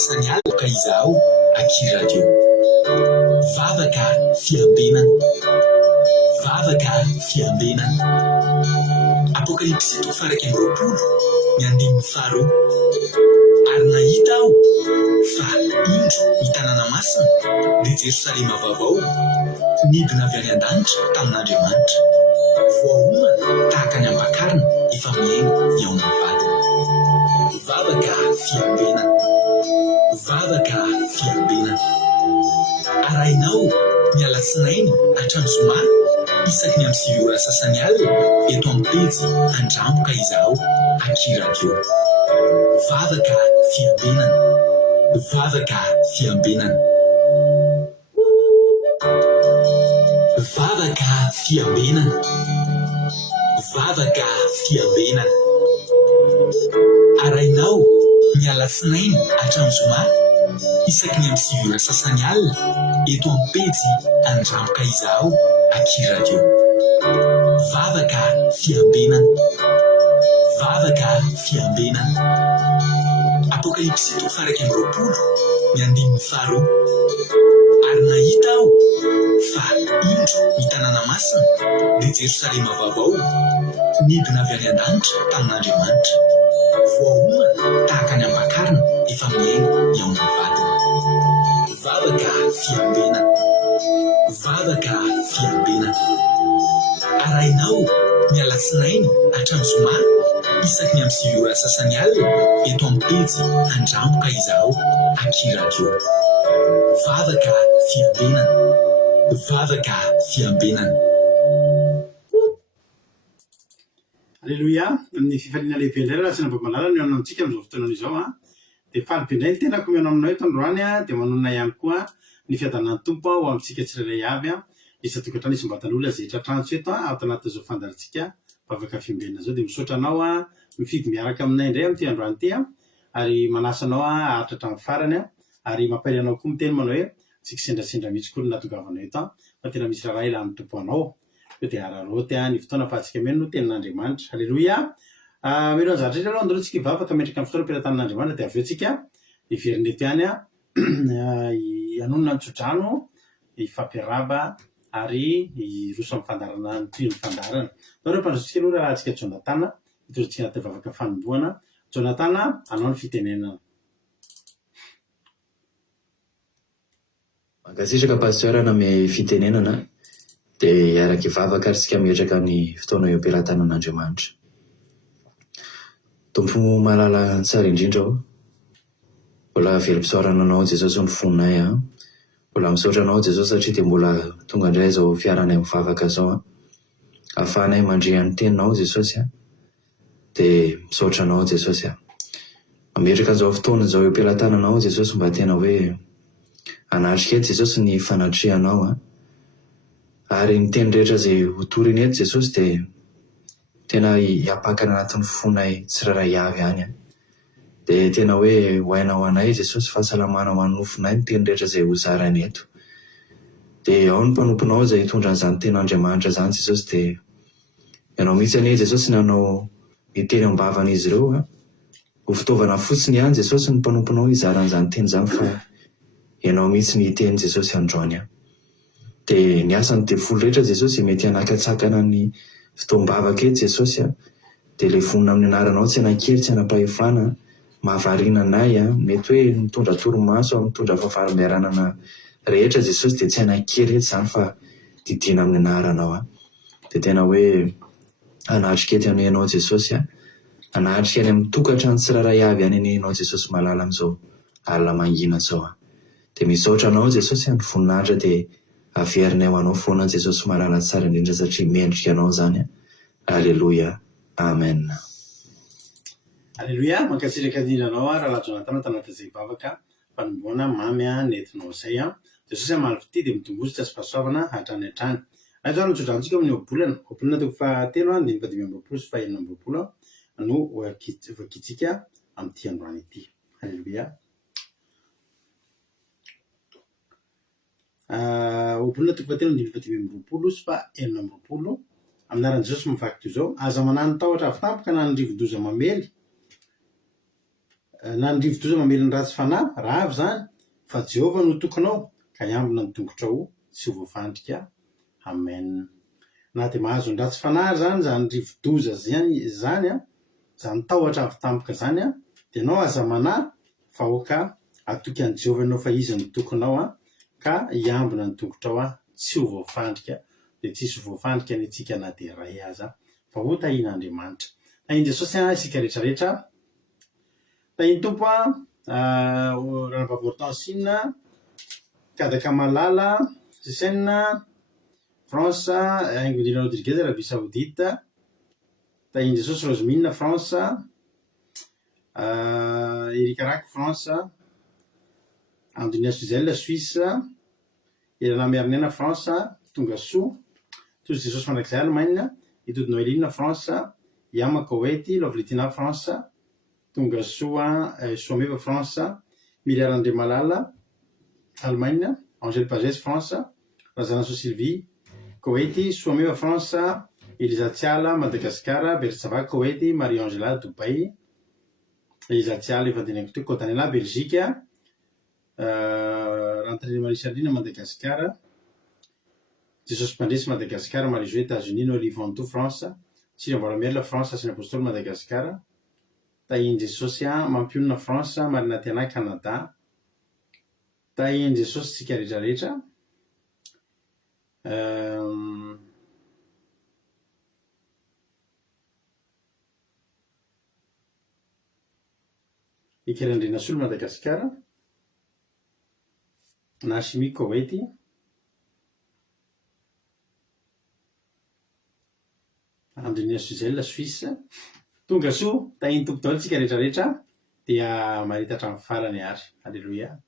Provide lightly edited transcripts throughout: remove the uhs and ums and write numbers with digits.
sasany alina izaho akiradio. Vavaka fiambenana. Vavaka fiambenana. Apokalipsy 7:20 ary nahita aho fa indro ny tanàna masina dia Jerosalema vaovao nidina avy any an-danitra tamin'Andriamanitra, voahomana tahaka ny ampakarina efa miainga eo amin'ny vadiny. Vavaka fiambenana. Vavaka fiambenana. Arahinao ny alatsinainy hatramin'ny zoma isaky ny amin'ny 7 ora sasany alina eto amin'ny pejy Handramboka izaho akiradio. Vavaka fiambenana. Vavaka fiambenana. Vavaka fiambenana. Vavaka fiambenana. Arahinao ny alatsinainy hatramin'ny zoma isaky ny amin'ny 7 ora sasany alina eto amin'ny pejy Handramboka izaho akiradio. Vavaka fiambenana. Vavaka fiambenana. Apokalipsy 7:20 ary nahita aho fa indro ny tanàna masina dia Jerosalema vaovao nidina avy any an-danitra tamin'Andriamanitra, voahomana tahaka ny ampakarina efa miainga eo amin'ny vadiny. Vavaka fiambenana. Vavaka fiambenana. Arahinao ny alatsinainy hatramin'ny zoma isaky ny amin'ny 7 ora sasany alina eto amin'ny pejy Handramboka izaho akiradio. Vavaka fiambenana. Vavaka fiambenana. Alléluia. Amin'ny fifaliana lehibe indray raha sinamba malala ny ao amintsika amin'izao fotoana izao dia faly indray ny tenako miano aminao eto androany dia manonona ihany koa ny fiadanan'ny tompo ho amintsika tsirairay avy isatokantrano isy mbatan'olona izay tratrantsy eto ato anatin'izao fandarintsika vavaka fiambenana zao dia misaotra anao mifidy miaraka aminay indray amin'ity androany ity ary manasa anao hatratra amin'ny farany ary mampaly anao koa miteny manao hoe tsika sendrasendra mihitsy koa no natongavanao eto fa tena misy raha ila amin'ny tompo anao. Io dia araroty ny fotoana afahantsika meno no tenin'Andriamanitra. Halleluia. Mino an'ny zavatra aloha androantsika hivavaka metraka amin'ny fotoana ampirantan'Andriamanitra dia avy eo tsika hiverina eto ihany hanonona ny tsodrano, hifampiaraba ary hiroso amin'ny fandarana ny toy ny fandarana. Nareo mpandrosotsika aloha rahantsika Jonathan hitorantsika anaty vavaka fanombohana. Jonathan, anao ny fitenenana. Mankasitraka pasteur name fitenenana dia hiaraka hivavaka ary tsika mihetraka ny fotoana eo am-pirantanan'Andriamanitra. Tompo malala tsara indrindra aho, mbola velom-pisaorana anao Jesosy ny fonay mbola misaotra anao Jesosy satria dia mbola tonga indray izao fiaranay mivavaka zao ahafahanay mandre ny teninao Jesosy dia misaotra anao Jesosy mametraka an'izao fotoana izao eo am-pirantananao Jesosy mba tena hoe anatrika eto Jesosy ny fanatrehanao ary ny teny rehetra izay ho toriny eto Jesosy dia tena hiapakana anatin'ny fonay tsirairay avy any dia tena hoe hoainao anay Jesosy fahasalamana ho an'ny nofonay ny teny rehetra izay ho zarany eto dia ao ny mpanomponao izay hitondra an'izany ten'Andriamanitra izany Jesosy dia ianao mihitsy anie Jesosy ny anao hiteny ambavan'izy ireo ho fitaovana fotsiny ihany Jesosy ny mpanomponao hizaran'izany teny izany fa ianao mihitsy ny hiteny Jesosy androany dia ny asany dia folo rehetra Jesosy mety hanakatsakana ny fotoam-bavaka eto Jesosy dia ilay vonona amin'ny anaranao tsy hanan-kely tsy hanam-pahefana mahavariana anay mety hoe mitondra torimaso mitondra fahafaram-biaranana rehetra Jesosy dia tsy hanan-kely eto izany fa didina amin'ny anaranao dia tena hoe hanatrika eto any ianao Jesosy hanatrika any amin'ny tokantrano tsirairay avy any ianao Jesosy malala amin'izao alina mangina izao dia misaotra anao Jesosy ny voninahitra dia averinay ho anao foana Jesosy malala tsara indrindra satria mendrika anao zany. Alleluia. Amen. Alleluia. Mankasitraka indrindra anao raha Jonathan tanatin'izay vavaka fanombohana mamy nentinao izay Jesosy amaly fity dia mitombozy tsy asy fahasoavana hatrany hatrany. Zao notsodranotsika amin'ny obolana toko fahatelo 520 sy 520 no vakitsika amin'ity androany ity. Halleluia. Obolana toko fahatelo 520 sy 520 aminaran'i Jesosy mivaky toy izao: aza manano tahotra avy tampoka na ny rivo-doza mamely na ny rivo-doza mamelony ratsy fanahy raha avy zany fa Jehova no tokonao ka iambina ny tongotra ao tsy ho voafandrika. Amen. Na dia mahazo ny ratsy fanahy zany rivo-doza zany zany tahotra avy tampoka zany dia ianao aza manahy fa aoka atoky an'i Jehova ianao fa izy no tokonao ka iambina ny tongotrao tsy ho voafandrika, dia tsisy ho voafandrika ny antsika na dia iray aza fa ho tahian'Andriamanitra. Tahian Jesosy isika rehetrarehetra. Tahiany tompo Ranavava Hortensine, Kadaka Malala, Sesena, France, Ingondina Rodriguez, Arabie Saoudite. Tahiany Jesosy Rosemina, France, Erika Rack, France, Andonia Suzel, Suisse, Elana Mernena, France, Tongasoa, Tozy Jesosy mandrakizay Allemagne, Itody Noeline, France, Yama Koweït, Lovlitina, France, Tongasoa, Soameva, France, Miliara André Malala, Allemagne, Angèle Pagès, France, Razanaso Sylvie, Koweït, Soameva, France, Elisa Tiala, Madagascar, Bersava, Koweït, Marie-Angela, Dubaï, Elisa Tiala, efa dineko teo, Cotanella, Belgique, Rentrée Marie Charline, Madagascar, Jesosy Mpandresy, Madagascar, Marie-Joë, États-Unis, Noélie Vantou, France, Sira Mbolamela, France, Asina Apostole, Madagascar. Tahiany Jesosy Mampionona, France, Marina Tiana, Canada. Tahiany Jesosy tsika rehetrarehetra. Ikerandrena Solo, Madagascar, Nashimi, Koweït, Andonia Suzel, Suisse. Tongasoa, tahiany tompo daholo tsika rehetrarehetra dia mahita hatramin'ny farany ary. Alleluia.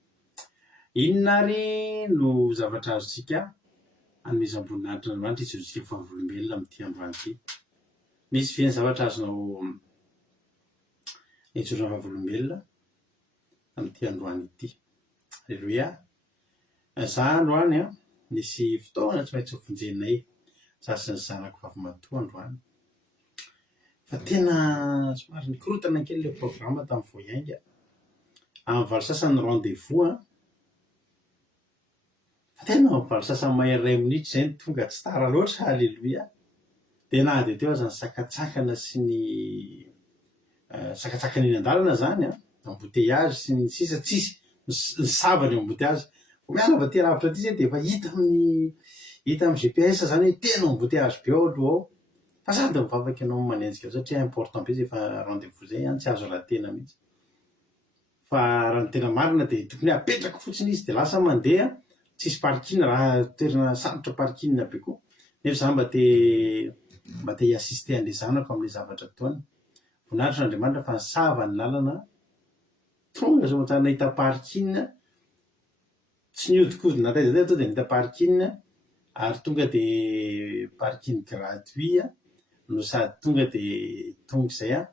Inona ary no zavatra azontsika hanomezam-boninahitra n'Andriamanitra hijerontsika fahavolombelona amin'ity androany ity. Misy ve ny zavatra azonao hijorona fahavolombelona amin'ity androany ity? Alleluia. Za androany nisy fotoana tsy maintsy hofonjenay za sy ny zanako vavy matoa androany. Fa tena somary nikorotana kely ilay programa tamin'ny voahainga. Amin'ny valo sasany rendez-vous fa tena amin'ny valo sasany mahery 2 minitra izay tonga tsy tara loatra. Alleluia. Dia na dia teo aza ny sakatsakana sy ny sakatsakana eny an-dalana zany embouteillage sy ny sisa tsisy ny savany embouteillage. Vao miala avy aty lavitra aty izay dia efa hita amin'ny GPS zany hoe tena embouteillage be ao aloha ao. Fa sady mivavaka ianao manenjika satria important be izay efa rendez-vous zay tsy azo rahatena mihitsy. Fa raha ny tena marina dia tokony apetraka fotsiny izy dia lasa mandeha tsisy parking raha toerana sarotra parking be koa. Nefa za mba te hiassiste an'ilay zanako amin'ilay zavatra ataony. Voninahitra n'Andriamanitra fa ny sava ny lalana tonga zao mahatsara nahita parking tsy niodikodina taiza teo dia nahita parking ary tonga dia parking gratuit no sady tonga dia tonga izay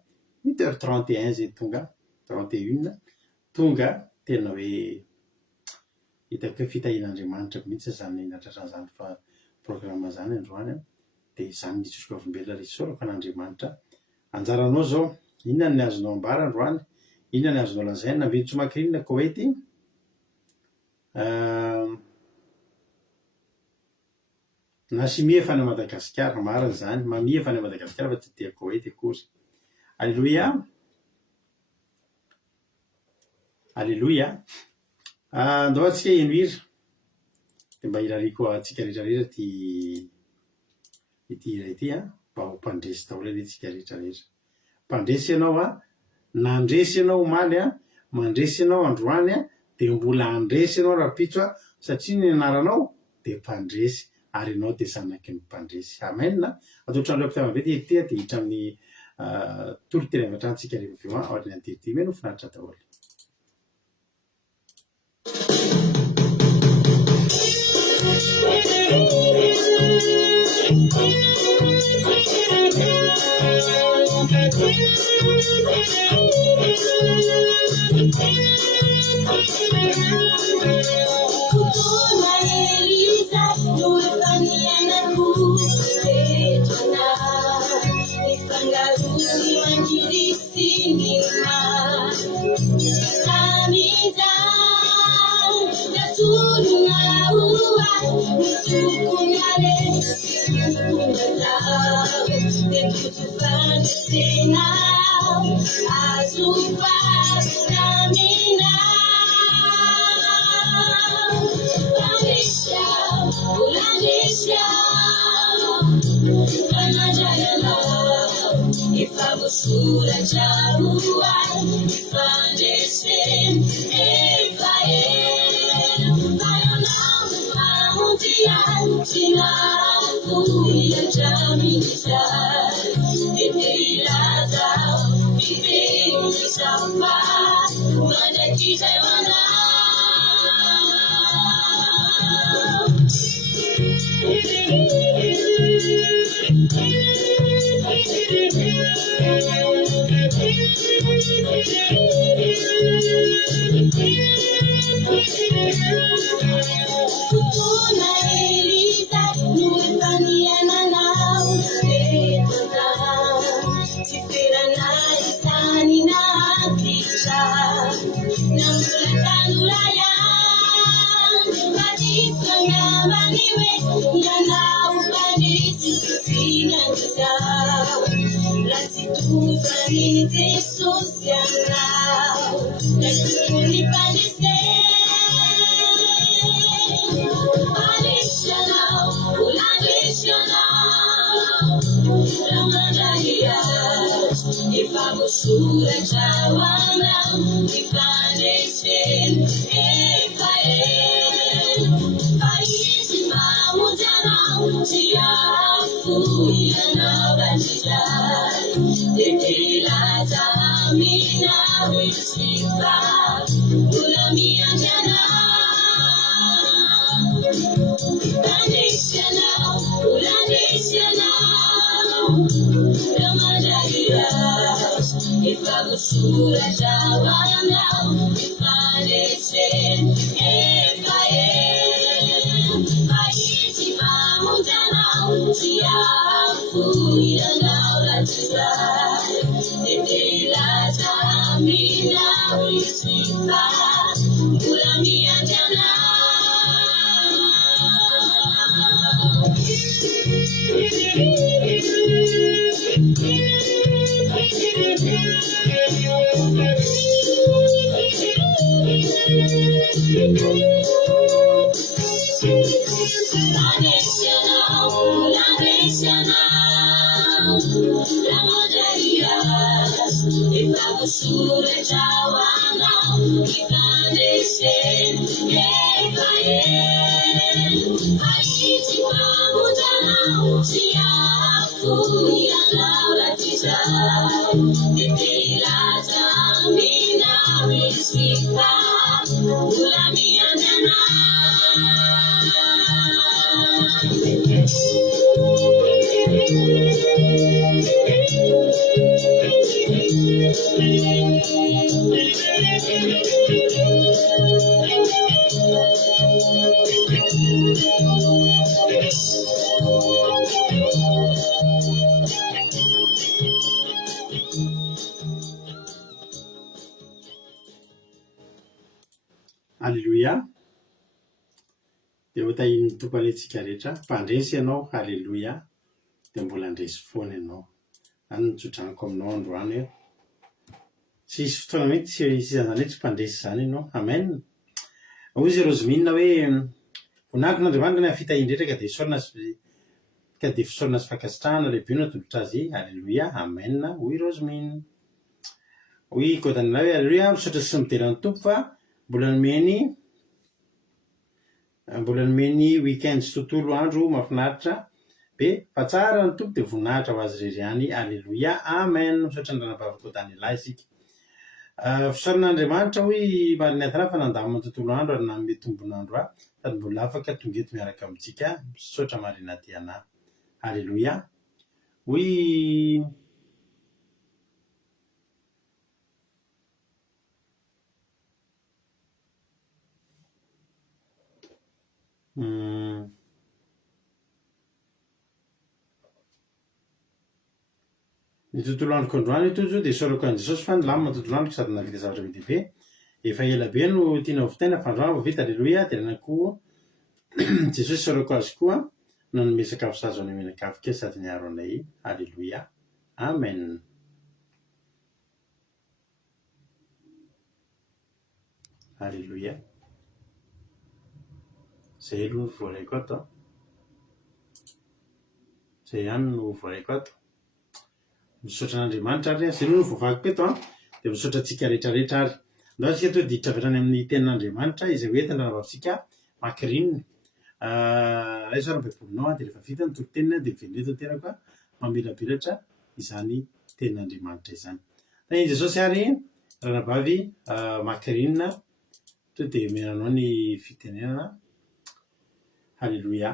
8h31 zay tonga 31 tonga tena hoe hitako hoe fitahian'Andriamanitra mihitsy zany natratran'izany fa programa zany androany dia izany nitsotroka olombelona resorako an'Andriamanitra. Anjaranao zao, inona ny azonao ambara androany, inona ny azonao lazaina. Navidy Tsomakrina, Koweït, Nasimi efa any Madagasikara, marina zany, Mami efa any Madagasikara fa tsy dia Koweït akory. Alleluia. Alleluia. Andao antsika ino hira dia mba hirariko antsika rehetrarehetra ity hira ity mba ho mpandresy daholo anie antsika rehetrarehetra. Mpandresy ianao nandresy ianao omaly mandresy ianao androany dia mbola andresy ianao rapitso satria ny anaranao dia mpandresy ary ianao dia zanaky ny mpandresy. Amen. Atao trano am-pitavana be dia hiditra amin'ny toro-tena avy hatrany antsika rehefa avy eo ao ny antiity meno finaritra daholo. Alleloia. Dia hotahin'ny tompo anetsika rehetra mpandresy ianao, halleloia, dia mbola andresy foana ianao. Any nitsotraniko aminao androany eo, tsy hisy fotoana mety sisizany hoe tsy mpandresy izany ianao. Amen. Hoy izy Rosimina hoe voninahitrin'Andriamanitra ny amin'ny fitahian-drehetra ka dia fisaorana sy fankasitrahana lehibe no atolotra azy. Halleloia. Amen. Hoy Rosimina. Hoy Kotanilay hoe halleloia, misaotra sy mideran'ny tompo fa mbola nomeny weekend sy tontolo andro mahafinaritra be, fa tsara ny tompo dia voninahitra ho azy irery ihany. Alleloia. Amen. Misaotra ny ranabavy-Kotanilay isika. Fisaoran'Andriamanitra hoy mariny hatrana fa nandamina tontolo andro ary nanome tombon'andro ahy sady mbola afaka tonga eto miaraka amintsika. Misaotra marina ty anahy. Alleloia. Hoy ny tontolo androko androany tojo dia saorako an' Jesosy fa nilamina tontolo androko sady navita zavatra be dia be. Efa ela be no tiana hovitaina fa androany vao vita. Alleloia. Dia nanako Jesosy sorako azy koa nanome sakafo sazo any menakavika sady niaro anay. Halleloia. Amen. Halleloia. Zay aloha no voalaiko ato. Zay ihany no voalaiko ato. Misaotra an'Andriamanitra ary zay aloha no voavahiko eto dia misaotra antsika rehetrarehetra ary. Andao isika to diditra avy hatrany amin'ny tenin'Andriamanitra izay hoe tandremavatsika makirinina. Raha izao raha dia rehefa vita ny toriteny dia velona eto an-teraka mamelabelatra izany tenin'Andriamanitra izany. Iny Jesosy ary ranabavy makirinina to dia menanao ny fitenenana. Halleloia.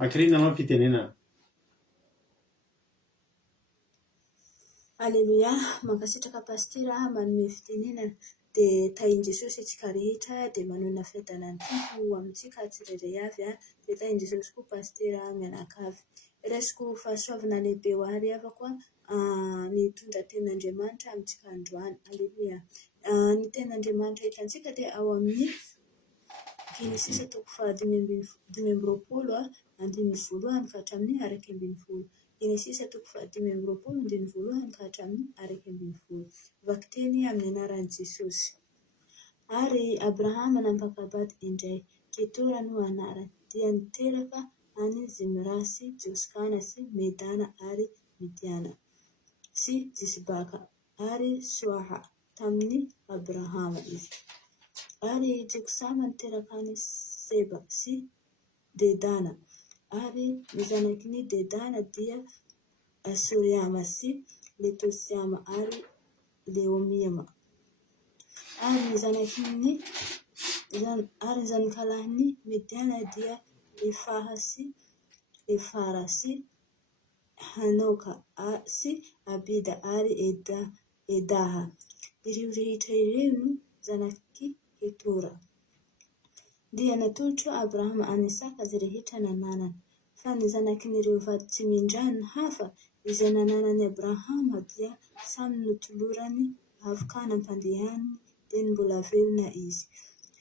Makirinina anao ny fitenenana. Alleluia, mankasitraka pastera manome fitenenana dia tahin Jesosy antsika rehetra dia manona fiadanany tompo amintsika tsirairay avy dia tahin Jesosy koa pastera mianakavy. Resiko fahasoavana lehibe ho ary avako mitondra tenin'Andriamanitra amintsika androany. Alleluia. Ny tenin'Andriamanitra hitantsika dia ao amin'ny Genesisa toko faha 5:20 andininy voalohany ka hatramin'ny 2:20. Genesisa toko faha 5:20 andininy voalohany ka hatramin'ny 2:20. Vakiteny amin'ny anaran'i Jesosy. Ary Abrahama nampakabady indray, Ketura no anarany, dia niteraka any Zimra sy Joskana sy Medana ary Midiana sy Jisbaka ary Soaha tamin'ny Abrahama izy. Ary Joksama niteraka any Seba sy Dedana. Ary ny zanaky ny Dedana dia Asoriama sy Letosiama ary Leomiama. Ary ny zanakalahin'ny Mediana dia Efaha sy Efara sy Hanoka sy Abida ary Edaha. Ireo rehetra ireo no zanaky Ketura. Dia natolotra Abrahama any Isaka izay rehetra nananany. Fa ny zanakin'ireo vady tsy mindrano hafa izay nananany Abrahama dia samy notolorany avoka nampandehany dia mbola velona izy.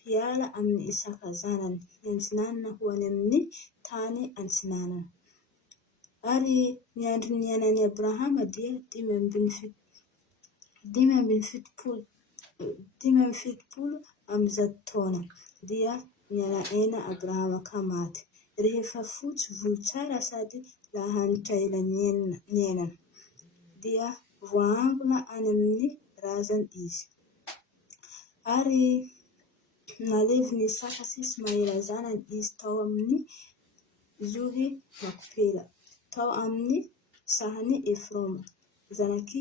Hiala amin'ny Isaka zanany, hiantsinanana ho any amin'ny tany antsinanana. Ary ny andro niainan'i Abrahama dia 570 amin'ny 100 taona. Dia niala Abrahama ka maty. Rehefa fotsy volo tsara sady lahanitra ela niainana. Dia voahangona any amin'ny razany izy. Ary nalevi ny Isaka sy Ismaela zanany izy tao amin'ny zohy Makopela, tao amin'ny sahany Efroma, zanaky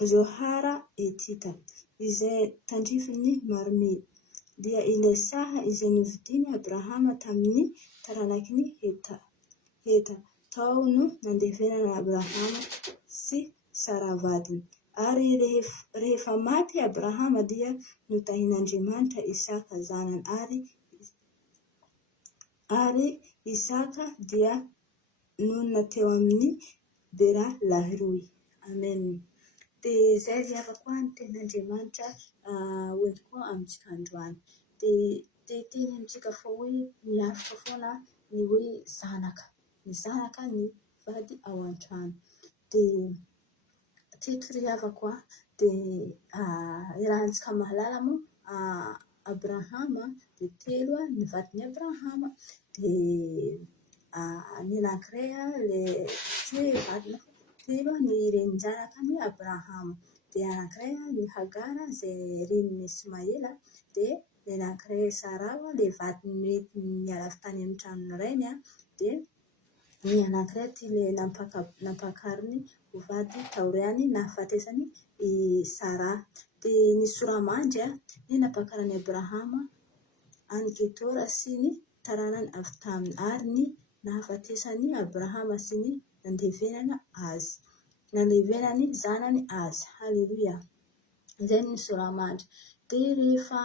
Zohara Etita, izay tandrifin'ny Marmely. Dia ilay saha izay novidiany Abrahama tamin'ny taranakiny Heta, tao no nandevenana Abrahama sy Sara vadiny. Ary rehefa maty Abrahama dia notahin'Andriamanitra Isaka zanany, ary Isaka dia nonina teo amin'ny bera lahiroy. Amen. Dia izay ry havako ny tenin'Andriamanitra hoentiko amintsika androany. Dia teny amintsika fa hoe miafaka foana ny hoe zanaka ny vady ao an-trano. Dia teto ry havako dia rahantsika mahalala moa Abrahama dia 3 ny vadin'i Abrahama. Dia ny anankiray tsy hoe vadina fa 3 ny renin-janakany Abrahama. Dia anankiray ny Hagara izay renin'i Ismaela. Dia ny anankiray Sara ilay vadiny niala tany amin'ny tranony rainy. Dia ny anankiray ilay nampakariny ho vady taoriany nahafatesany Sara. Dia ny soramandry ny nampakarany Abrahama any Ketura sy ny taranany avy taminy, ary ny nahafatesany Abrahama sy ny nandevenany zanany azy. Halleluia. Izay ny soramandry. Dia rehefa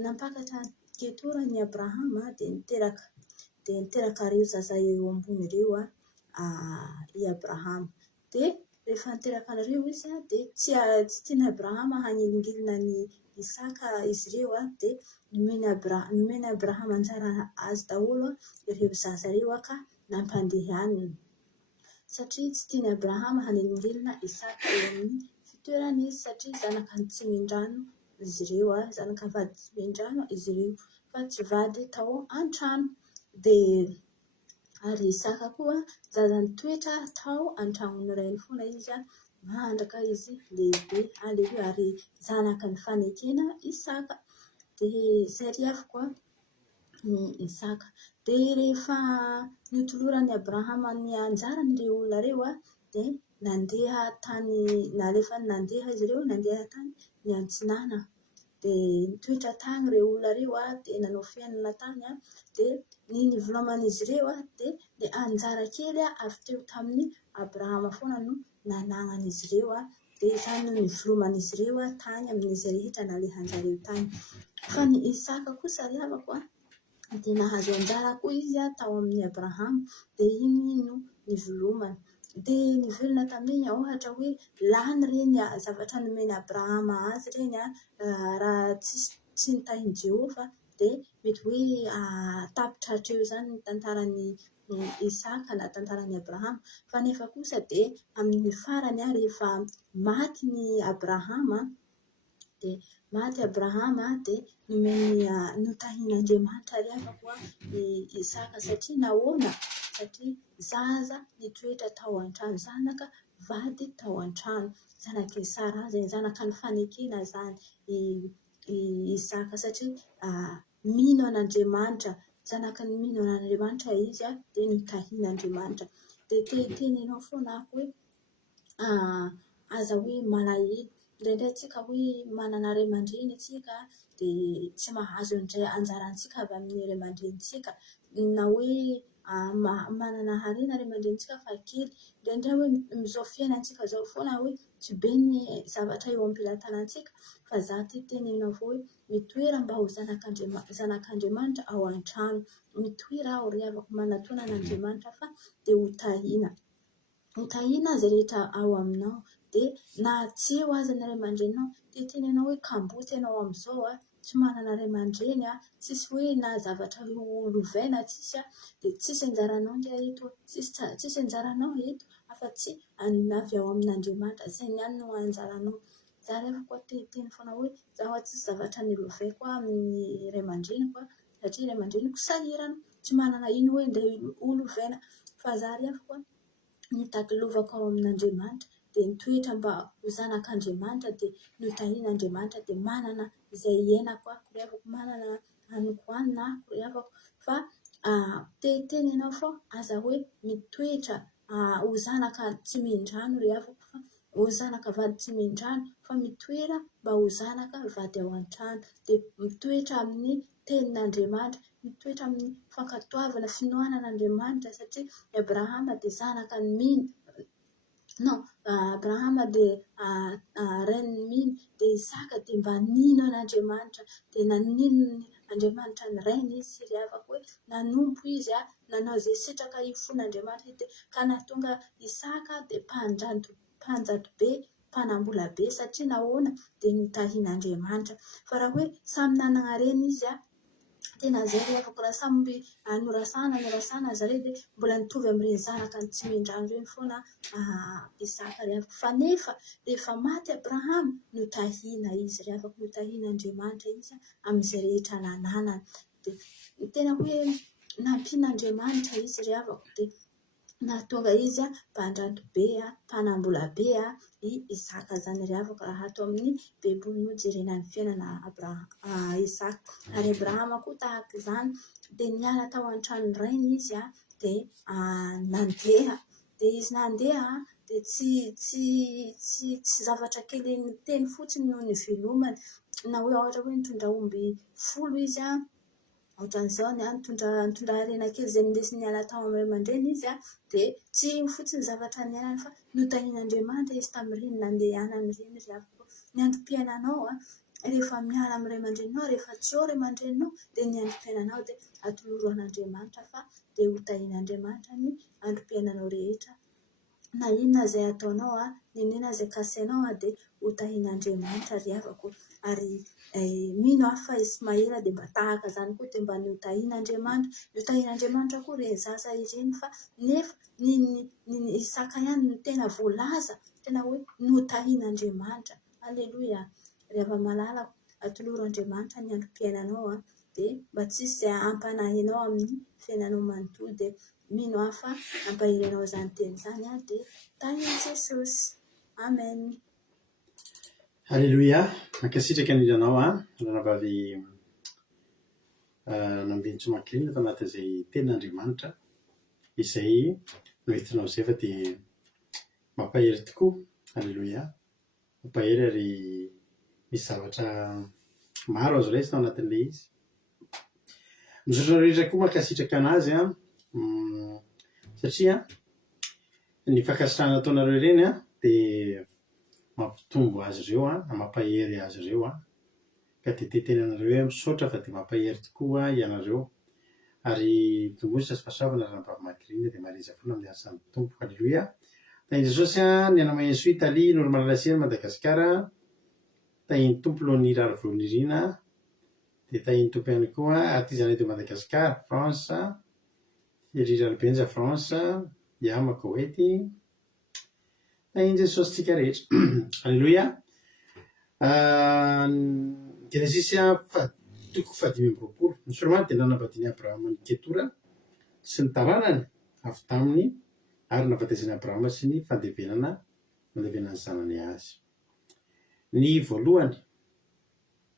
nampakatra Ketura ny Abrahama dia niteraka ireo zaza eo ambony ireo i Abrahama. Dia rehefa niteraka an'ireo izy dia tsy tiany Abrahama haningilina ny Isaka izy ireo dia nomeny Abrahama anjara azy daholo ireo zaza ireo ka nampandehaniny, satria tsy tiany Abrahama haningilina Isaka eo amin'ny fitoerany izy, satria zanaka ny tsy mindrano izy ireo, zanaka vady tsy mindrano izy ireo fa tsy vady tao an-trano. Dia ary Isaka koa zaza nitoetra tao an-tranon'ny rainy foana izy, mandraka izy lehibe ary zanaka ny fanekena Isaka. Dia izay riaviko ny Isaka. Dia rehefa nitoloran'ny Abrahama ny anjaran'ireo olona ireo dia nandeha tany, rehefa nandeha izy ireo nandeha tany ny antsinana, dia nitoetra tany ireo olona ireo dia nanao fiainana tany dia ny niveloman'izy ireo dia ny anjara kely avy teo tamin'ny Abrahama foana no nananan'izy ireo dia izany no niveloman'izy ireo tany amin'izy rehetra nalehanjareo tany. Fa ny Isaka kosa riavako dia nahazo anjara koa izy tao amin'ny Abrahama, dia iny no nivelomany. Dia nivelona tamin'iny ohatra hoe lany ireny zavatra nomeny Abrahama azy ireny raha tsy nitahin'i Jehova dia mety hoe tapitra hatreo izany ny tantaran'ny Isaka na tantaran'ny Abrahama. Fa nefa kosa dia amin'ny farany rehefa maty ny Abrahama dia dia notahian'Andriamanitra riavako ny Isaka, satria nahoana? Satria zaza nitoetra tao an-trano, zanaka vady tao an-trano, zanaka Sara izay zanaka ny fanekena zany Isaka, satria mino an'Andriamanitra, zanaka ny mino an'Andriamanitra izy dia notahian'Andriamanitra. Dia teninao foana hoe aza hoe malahelo, indraindray tsika hoe manana ray aman-dreny tsika dia tsy mahazo anjarantsika avy amin'ny ray aman-drenitsika, na hoe manana harena ray aman-drenitsika fa kely, indraindray hoe amin'izao fiainantsika izao foana hoe tsy be ny zavatra eo am-pelatanantsika, fa za teninao foa hoe mitoera mba ho zanak'Andriamanitra ao an-trano, mitoera aho riavako manatona an'Andriamanitra fa dia hotahiana azy rehetra ao aminao. Dia na tsy eo aza ny ray aman-dreninao, tenenao hoe kamboty ianao amin'izao tsy manana ray aman-dreny, tsisy hoe na zavatra lovaina tsisy dia tsisy anjaranao ndray eto, tsisy anjaranao eto afa-tsy avy ao amin'Andriamanitra, izay ihany no anjaranao. Za rehefa teny foana hoe zaho tsisy zavatra nilovaiko amin'ny ray aman-dreniko satria ray aman-dreniko sahirana, tsy manana ino hoe indray holovaina, fa za rehefa nitaky lovako ao amin'Andriamanitra dia nitoetra mba ho zanak'Andriamanitra dia notahian'Andriamanitra dia manana izay iainako riavako, manana haniko hanina riavako. Fa teny ianao foa aza hoe mitoetra ho zanaka tsy mindrano riavako, fa ho zanaka vady tsy mindrano, fa mitoera mba ho zanaka vady ao an-trano, dia mitoetra amin'ny tenin'Andriamanitra, mitoetra amin'ny fankatoavana finoanan'Andriamanitra, satria Abrahama dia zanaka ny mino, Abrahama dia rainy mino, dia Isaka dia mba nino an'Andriamanitra, dia nanino Andriamanitra ny rainy izy riavako hoe nanompo izy nanao izay sitraka ifon'Andriamanitra dia ka nahatonga Isaka dia mpanjato be, mpanambola be, satria nahoana? Dia nitahian'Andriamanitra. Fa raha hoe samy nanana reny izy tena izay riavako, raha samby norasana zareo dia mbola nitovy amin'ireny zanaka ny tsy mindrano ireny foana Isaka riavako. Fa nefa rehefa maty Abrahama notahiana izy riavako, notahian'Andriamanitra izy amin'izay rehetra nananany, dia tena hoe nampian'Andriamanitra izy riavako, dia nahatonga izy mpandrato be, mpanambola be i Isaka zany riavako, raha atao amin'ny baiboly no jerena ny fiainana Isaka. Ary Abrahama koa tahaka izany, dia niala tao an-trano rainy izy dia nandeha, dia izy nandeha dia tsy zavatra kely teny fotsiny no nivelomany, na hoe ohatra hoe nitondra omby 10 izy ohatran'izao nitondra harena kely izay nindesiny niala tao amin'ny ray aman-dreny izy dia tsy io fotsiny zavatra niainany, fa notahian'Andriamanitra izy tamin'ireny nandehanany ireny riavako. Ny androm-piainanao rehefa miala amin'ny ray aman-dreninao, rehefa tsy eo ray aman-dreninao dia ny androm-piainanao dia atoloro an'Andriamanitra, fa dia hotahian'Andriamanitra ny androm-piainanao rehetra na inona izay ataonao ninona izay kasainao dia hotahian'Andriamanitra ry havako, ary mino aho fa Ismaela dia mba tahaka izany koa, dia mba niotahian'Andriamanitra. Niotahian'Andriamanitra koa ireny zaza ireny, fa nefa ny Isaka ihany no tena voalaza, tena hoe niotahian'Andriamanitra. Aleloia. Rehefa malalaka atoloran'Andriamanitra ny androm-piainanao dia mba tsisy izay hampanahinao amin'ny fiainanao manontolo, dia mino aho fa ampahiranao izany teny izany dia tahian Jesosy. Amen. Aleloia. Mankasitraka an'ilonao ranavavy nambinitso mankirina tao anatin'izay tenin'Andriamanitra izay noentinao izay fa dia mampahery tokoa. Aleloia. Mampahery ary misy zavatra maro azo raisy tao anatin'ilay izy. Misaotra rehetra koa mankasitraka anazy satria ny fankasitrahana ataonareo ireny dia mampitombo azy ireo, mampahery azy ireo ka dia tetenanareo hoe misaotra fa dia mampahery tokoa ianareo, ary tongotra sy fahasoavana ranavavy mankirina dia mareza foana amin'ny asan'ny tompo. Aleloia. Tahian Jesosy ny anamay Jesoa Italia, Nord Malagasy, Madagasikara, tahian tompo lohan'ny rary voaniriana, dia tahian tompo ihany koa artizanat de Madagasikara, France, Thierry Albenja France, Yama Koweïty. Tahian Jesosy tsika rehetra. Aleloia. Genesis toko 5:20 ny Solomonina dia nanambadiany Abrahama ny ketora sy ny taranany avy taminy, ary nahafatesany Abrahama sy ny fandevenany zanany azy. Ny voalohany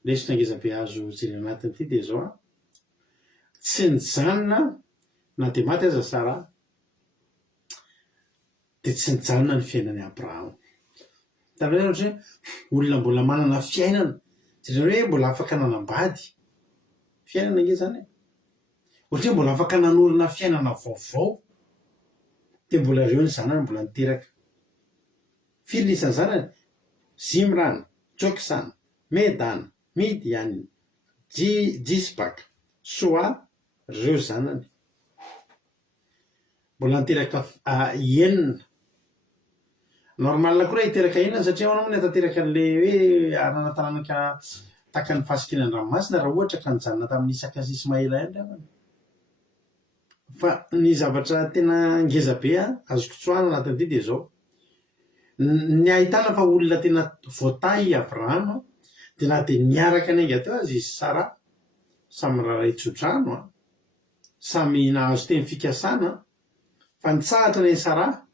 lesona ngezabe azo jerena anatiny ity dia izao: tsy nijanona na dia maty aza Sara, dia tsy nijanona ny fiainany Abrahama. Tareo ohatra hoe olona mbola manana fiainana, jerena hoe mbola afaka nanambady fiainana nge zany, ohatra hoe mbola afaka nanorina fiainana vaovao, dia mbola reo ny zanany mbola niteraka. Firy nisan'ny zanany? Zimran, Joksan, Medan, Midian, Jisbak, Soa, reo zanany mbola niteraka enina. Normalina koa raha hiteraka enina, satria hoana moa ny hatateraka an'ilay hoe aranataranaka taka ny fasikiana an-dranomasina raha ohatra ka nijanona tamin'ny Isaka sy Ismaela ihany angambany. Fa ny zavatra tena ngezabe azoko tsoahana anatin'ity dia izao: ny ahitana fa olona tena voatahy Abrahama, dia na dia niaraka ny ainga teo azy izy Sara, samy raray tsodrano samy nahazo teny fikasana, fa nitsahatra ny Sara,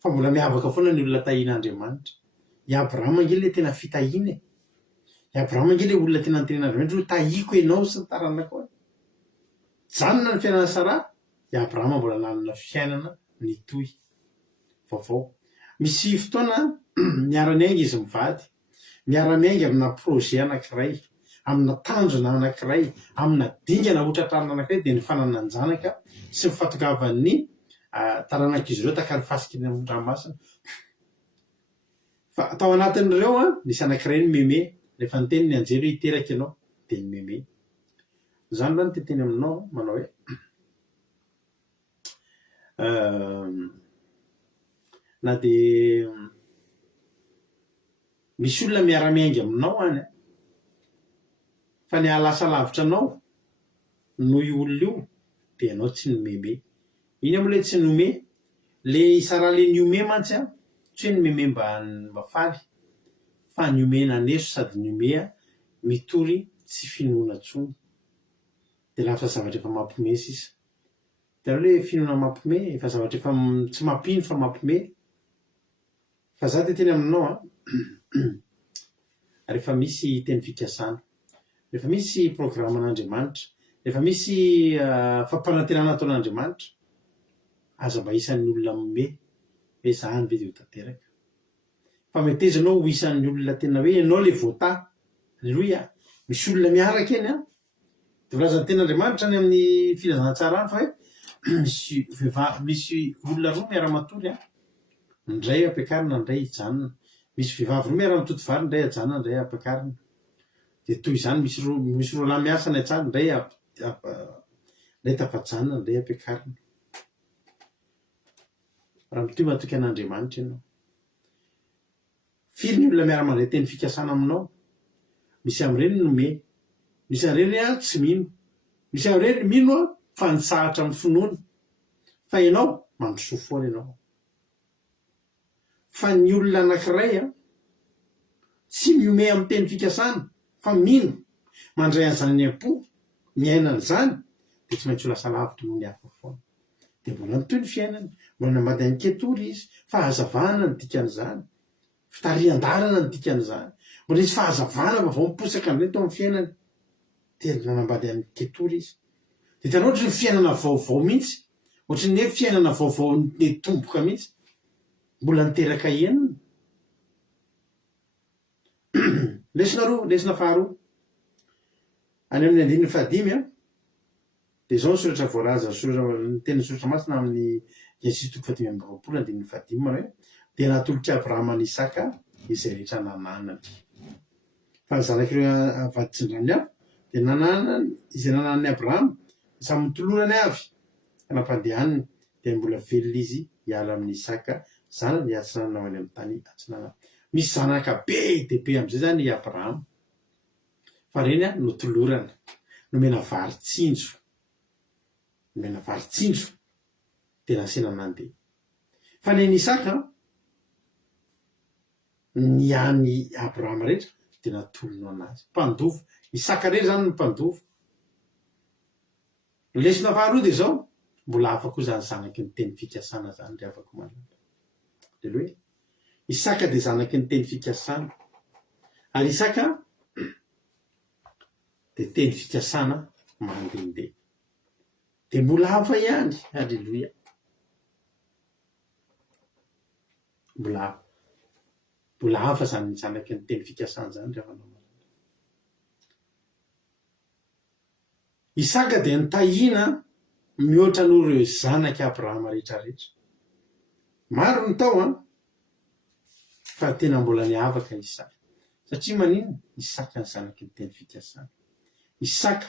fa mbola miavaka foana ny olona tahian'Andriamanitra. I Abrahama nge le tena fitahiana, i Abrahama nge le olona tena nitenen'Andriamanitra hoe tahiko ianao sy ny taranako. Janona ny fiainana Sara, i Abrahama mbola nanana fiainana nitohy vaovao. Misy fotoana miara-miainga izy mivady, miara-miainga amina projet anankiray, amina tanjona anankiray, amina dingana hotratrarina anankiray, dia ny fananany zanaka sy ny fatogavan'ny taranak'izy ireo taka ny fasikiana amin'ny ranomasina. Fa tao anatin'ireo nisy anankiray ny meme, rehefa niteny ny anjely hoe hiteraka ianao dia ny meme. Izany zany teteny aminao manao hoe na dia misy olona miara-miainga aminao any fa ny ahalasa lavitra anao noho io olona io, dia ianao tsy ny meme. Iny am'le tsy nome, le Sara le niome mantsy tsy hoe ny meme mba faly, fa niome naneso sady niome mitory tsy finoana tsony. Dia lafitra zavatra efa mampime sisa. Dia hoe finoana mampime, fa zavatra efa tsy mampino fa mampime. Fa za teteny aminao rehefa misy teny fikasana, rehefa misy programan'Andriamanitra, rehefa misy fampanantenana ataon'Andriamanitra, aza mba isan'ny olona mime hoe zahany ve dia ho tanteraka. Fa metezanao ho isan'ny olona tena hoe ianao le voatahy. Aleloia. Misy olona miaraka eny dia volazan'ny ten'Andriamanitra ny amin'ny filazantsara any fa hoe misy olona roa miara-matory ny iray ampiakarina, ny iray hijanona. Misy vehivavy roa miara-mitoto vary, ny iray hajanona, ny iray ampiakarina. Dia toy izany misy roa lahy miasa ny an-trano, ny iray tafajanona, ny iray ampiakarina. raha mitoy matoky an'Andriamanitra ianao. Firy ny olona miara-mandray teny fikasana aminao. Misy amin'ireny nome, misy amin'ireny tsy mino, misy amin'ireny mino fa nisahatra amin'ny finoana, fa ianao mandrosoa foana ianao. Fa ny olona anankiray tsy miome amin'ny teny fikasana fa mino mandray an'izany ny am-po, miainana izany, dia tsy maintsy ho lasa lavitra noho ny hafa foana. Dia mbola mitoy ny fiainana, mbola nambady an-ketory izy, fahazavana ny dikan'izany, fitarian-dalana ny dikan'izany, mbola izy fahazavana fa vao miposaka amin'ilay tao amin'ny fiainana, dia nanambady an-ketory izy. Dia hitanao ohatry ny fiainana vaovao mihitsy, ohatry ny hoe fiainana vaovao ny tomboka mihitsy, mbola niteraka henana. Lesona faharoa. Any amin'ny andininy fahadimy dia izao ny soratra voalaza ny teny soratra masina amin'ny Genesis 5:20 andininy fahadimy manao hoe dia natolotra Abrahama ny Isaka izay rehetra nananany. Fa ny zanak'ireo avadin-drany hafa dia nananany izay nananany Abrahama samy mitolorany avy ka nampandehaniny dia mbola velona izy hiala amin'ny Isaka zanany hiatsinanana any amin'ny tany atsinanana. Misy zanaka be dia be amin'izay zany i Abrahama. Fa reny notolorana, nomena varitsinjo. Nomena varitsinjo dia nasiana nandeha. Fa ny Isaka ny any Abrahama rehetra dia natolono anazy. Mpandova. Isaka rehetra zany ny mpandova. Lesona faharoa dia izao, mbola hafa koa zany zanaky ny teny fikasana zany ry havako malala. Aleloia. Isaka dia zanaky ny teny fikasana. Ary Isaka dia teny fikasana mandehandeha. Dia mbola hafa ihany. Aleloia. Mbola hafa zany zanaky ny teny fikasana zany ry havana malala. Isaka dia nitahina mihoatra n'ireo zanaky Abrahama rehetrarehetra. Maro ny tao fa tena mbola niavaka Isaka. Satria manino? Isaka ny zanaky ny teny fikasana. Isaka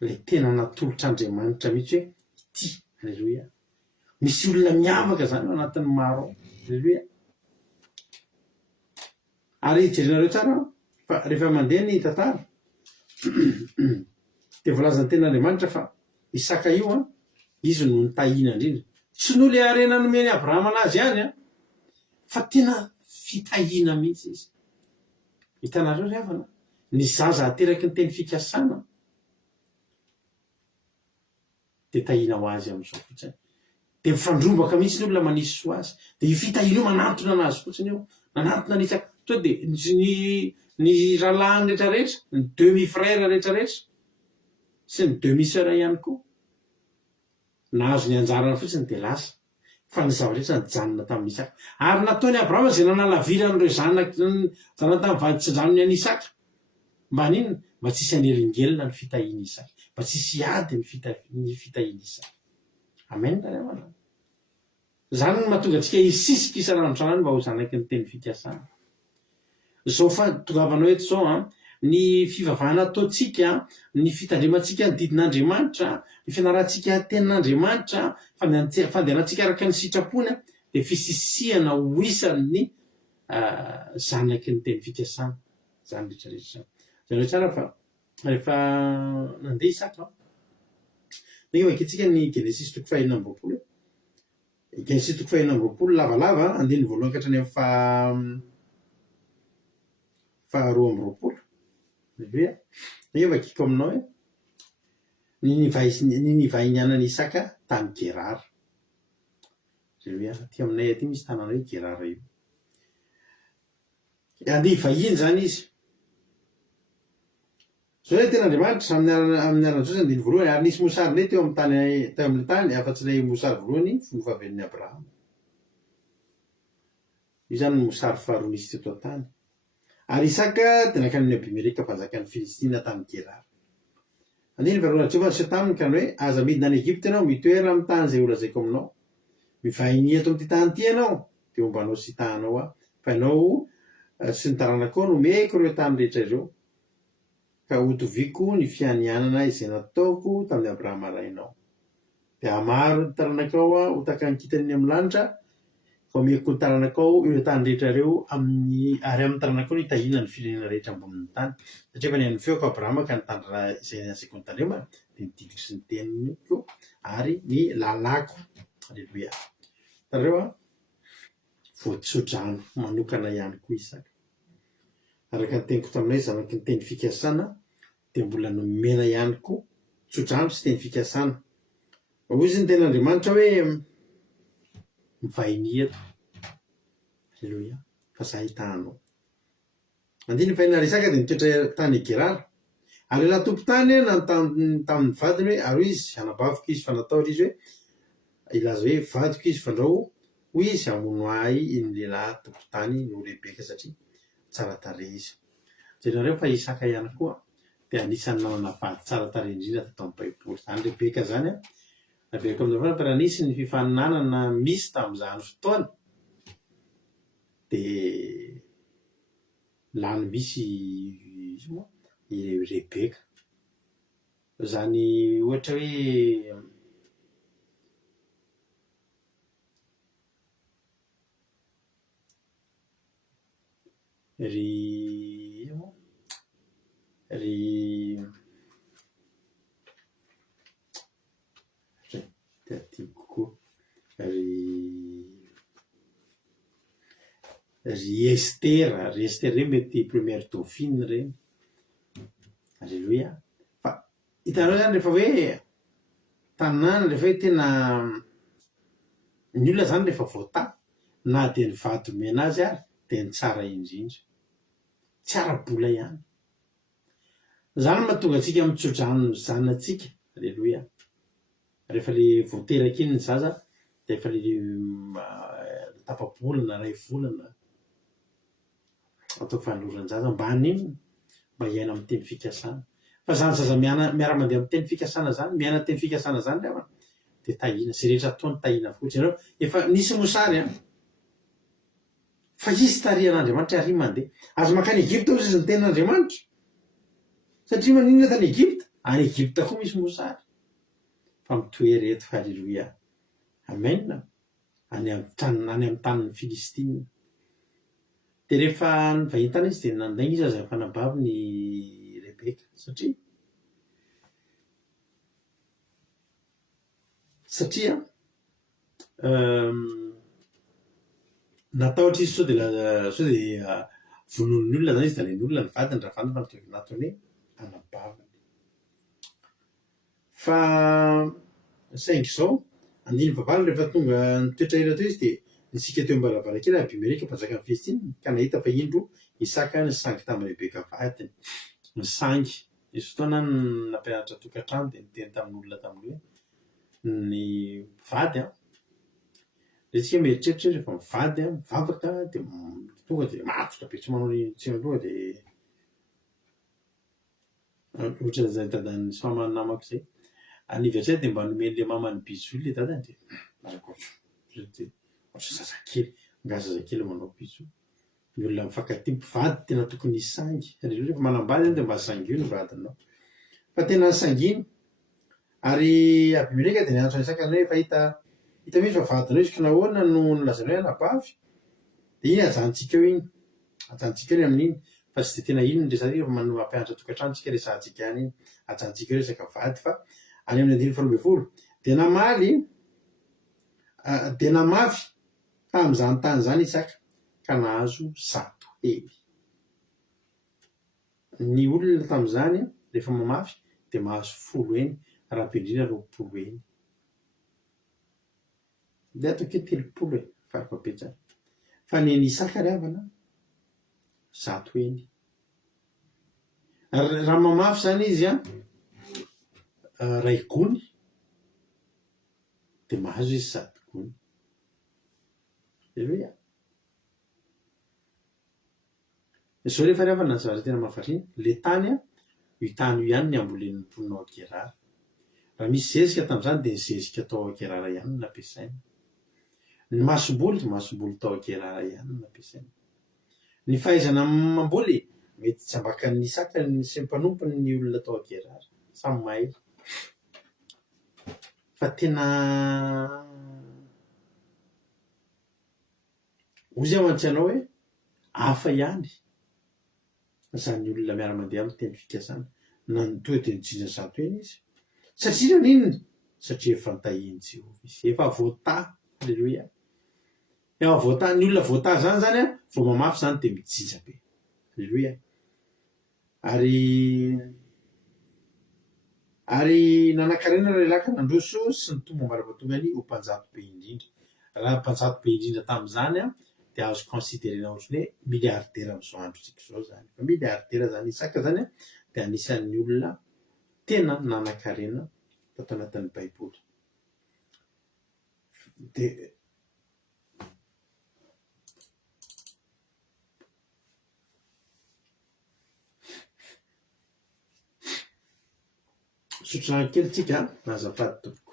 ilay tena natolotr'Andriamanitra mihitsy hoe ity. Aleloia. Misy olona miavaka zany ao anatin'ny maro. Aleloia. Ary jerinareo tsara fa rehefa mandeha ny tantara dia voalazan'ny ten'Andriamanitra fa Isaka io izy no nitahina indrindra. Tsy no le harena nomeny Abrahama anazy ihany fa tena fitahina mihitsy izy. Hitanareo ry havana, ny zaza ateraky ny teny fikasana dia tahina ho azy amin'izao fotsiny. Dia mifandrombaka mihitsy ny olona manisy soa azy. Dia io fitahina io manantona anazy fotsiny io. Nanantona ny Isaka. Tonga dia ny rahalahiny rehetrarehetra, ny demi-frère rehetrarehetra sy ny demi-sœur ihany koa nahazo ny anjarana fotsiny dia lasa. Fa ny zava-rehetra nijanona tamin'ny Isaka. Ary nataony Abrahama izay nanalaviran'ireo zanany tamin'ny vadin-tsindrano any Isaka. Mba ninona? Mba tsy hisy anelingelina ny fitahiana Isaka. Mba tsy hisy ady ny fitahiana Isaka. Amen. Zany no mahatonga antsika hisisika isan'andro mba ho zanaky ny teny fikasana. Zao fa tongavanao eto izao ny fivavahana ataontsika, ny fitandremantsika ny didin'Andriamanitra, ny fianarantsika tenin'Andriamanitra, fandehanantsika araka ny sitrapony dia fisisihana ho isan'ny zanaky ny teny fikasana. Zany rehetrarehetra. Zareo tsara fa rehefa nandeha Isaka dia vakitsika ny Genesis 5:20. Genesis 5:20 lavalava andiny voalohany ka hatrany amin'ny faharoa amby roapolo. Aleluia. Io vakiko aminao hoe ny nivahinianan'i Isaka tany Gerara. Aleluia. Aty aminay aty misy tanàna hoe Gerara io. Andeha hivahiny zany izy. Zao hoe ten'Andriamanitra amin'ny aran'Jesosy andiny voalohany ary nisy mosary ilay teo amin'ny tany afa-tsy ilay mosary voalohany fony fahavelin'ny Abrahama. Io zany ny mosary faharoa nisy teto an-tany. Ary Isaka dia nakany amin'ny Abimeleka mpanjakan'ny Filistina tamin'ny Gerara. Andiny vaharoana Jehovah nisy taminy ka ny hoe aza midina any Egypta ianao mitoera amin'ny tany izay holazaiko aminao. Mivahiny eto amin'ity tany ity ianao dia ombanao sy tahanao fa ianao sy ny taranakao no omeko ireo tany rehetra ireo. Ka hotoviko ny fianianana izay nataoko tamin'ny Abrahama rainao. Dia hamaro ny taranakao ho taka ny kitany amin'ny lanitra omeko ny taranakao ireo tany rehetra reo amin'ny ary amin'ny taranakao no hitahina ny firenena rehetra ambonin'ny tany satria efa nihaino feoko Abrahama ka nitandra izay asaiko ny tandrema dia nitidiko sy ny teniko ary ny lalako. Aleloia. Tareo voatsodrano manokana ihany koa Isaka. Araka ny teniko taminay zanaky ny teny fikasana dia mbola nomena ihany koa tsodrano sy teny fikasana. Hoy izy ny ten'Andriamanitra hoe mivahiny eto. Aleloia. Fa za hitanao. Andiny fahinana Isaka dia nitoetra tany Gerara. Ary laha tompo-tany tamin'ny vadiny hoe ary izy anabaviko izy fa nataotra izy hoe ilaza hoe vadiko izy fandrao hoy izy hamono ahy iny lehilahy tompo-tany no Rebeka satria tsara tarehy izy. Jerareo fa Isaka ihany koa dia anisan'ny nanana vady tsara tarehy indrindra tato amin'ny Baiboly. Zany Rebeka zany Rebeka amin'izao fa raha nisy ny fifaninanana misy tamin'izany fotoana dia lany misy izy moa i Rebeka. Zany ohatra hoe ry Estera reny mety première dauphine reny. Aleloia. Fa hitanao zany rehefa hoe tanàna rehefa hoe tena ny olona zany rehefa voata na dia ny vady omena azy ary dia ny tsara indrindra, tsy ara-bola ihany. Zany mahatonga antsika mitsodrano ny zanantsika. Aleloia. Rehefa le voateraka iny ny zaza dia efa le tapa-bolana ray volana atao fanoloran-jaza mba hanino mba hiaina amin'ny teny fikasana. Fa zany zaza miara-mandeha amin'ny teny fikasana zany, miaina teny fikasana zany rehefa dia tahina zay rehetra ataony tahina fotsiny. Efa nisy mosary fa izy tarihan'Andriamanitra ary mandeha. Azo makany Egypta hozy izy ny ten'Andriamanitra satria maninona tany Egypta? Any Egypta koa misy mosary fa mitoery eto. Aleloia. Amen. Any amin'ny tanin'ny Filistina. Dia rehefa nivahiny tany izy dia nandaina izy aza fanabavy ny Rebeka satria natahotra izy sao dia vonon'ny olona zany izy dia alain'ny olona ny vadiny raha vadiny fa natony hoe anabaviny. Fa saingy izao andiny vavalo rehefa tonga nitoetra ela teo izy dia nisika teo am-baravarakely Abimeleka mpanjaka ny Filistina ka nahita fa indro Isaka nisangy tamin'ny Rebeka vadiny. Nisangy izy fotoana nampianatra tokantrano dia niteny tamin'ny olona tamin'ny hoe ny vady isika mieritreritra rehefa mivady mivavaka dia tonga dia matotra be tsy manao tsy aloha dia ohatra zay dadan'ny soaman'ny namako izay aniversera dia mba nomen'ilay mamany bisou ilay dadany dia ohatry zazakely nga zazakely manao bisou. Ny olona mifankatia mpivady tena tokony hisangy. Rehefa manambady dia mba sangio ny vadinao fa tena sanginy. Ary Abimeleka dia niantso Isaka hoe fa hita misy fa vadinao izy ka nahoana no nilazanao hoe anabavy dia iny ajanontsika eo iny ajanontsika eo amin'iny fa tsy dia tena iny ny resaka rehefa mampianatra tokantrano tsika resantsika ihany iny ajanontsika eo resaka vady. Fa any amin'ny 120 dia namaly dia namafy tamin'izany tany zany Isaka ka nahazo 100 hely. Ny olona tamin'izany rehefa mamafy dia mahazo 10 heny raha be indrindra 20 heny dia atao ke 30 farafabetsany. Fa ny an'i Isaka ry havana 100 heny. Raha mamafy zany izy ray gony dia mahazo izy 100 gony. Aleloia. Izao rehefa havana ny zavatra tena mahavariana le tany io tany io ihany ny ambolen'ny mponina Gerara. Raha misy zezika tamin'izany dia ny zezika tao Gerara ihany no nampiasaina. Ny masom-boly tao Gerara ihany no nampiasaina. Ny fahaizana mamboly mety tsy ambakan'ny Isaka sy ny mpanompony ny olona tao Gerara samy mahay. Fa tena ozy ao antsanao hoe hafa ihany zany olona miara-mandeha amin'ny teny fikasana na nytoa teny jinjazato eny izy satria ninona satria efa notahiny Jehovah izy efa voata. Alleloia. Efa voata ny olona voata zany zany a vao mamafy zany de mijija be. Alleloia. Ary nanankarena lelaka nandroso sy ny tomba ambarapahatongany ho mpanjato be indrindra. Raha mpanjato be indrindra tamin'izany a de azo considérena ohatrany hoe miliardera amin'izao andro tsika zao zany. Fa miliardera zany Isaka zany a de anisan'ny olona tena nanankarena tato anatin'ny Baiboly. De sotrana kely tsika nazafady tompoko.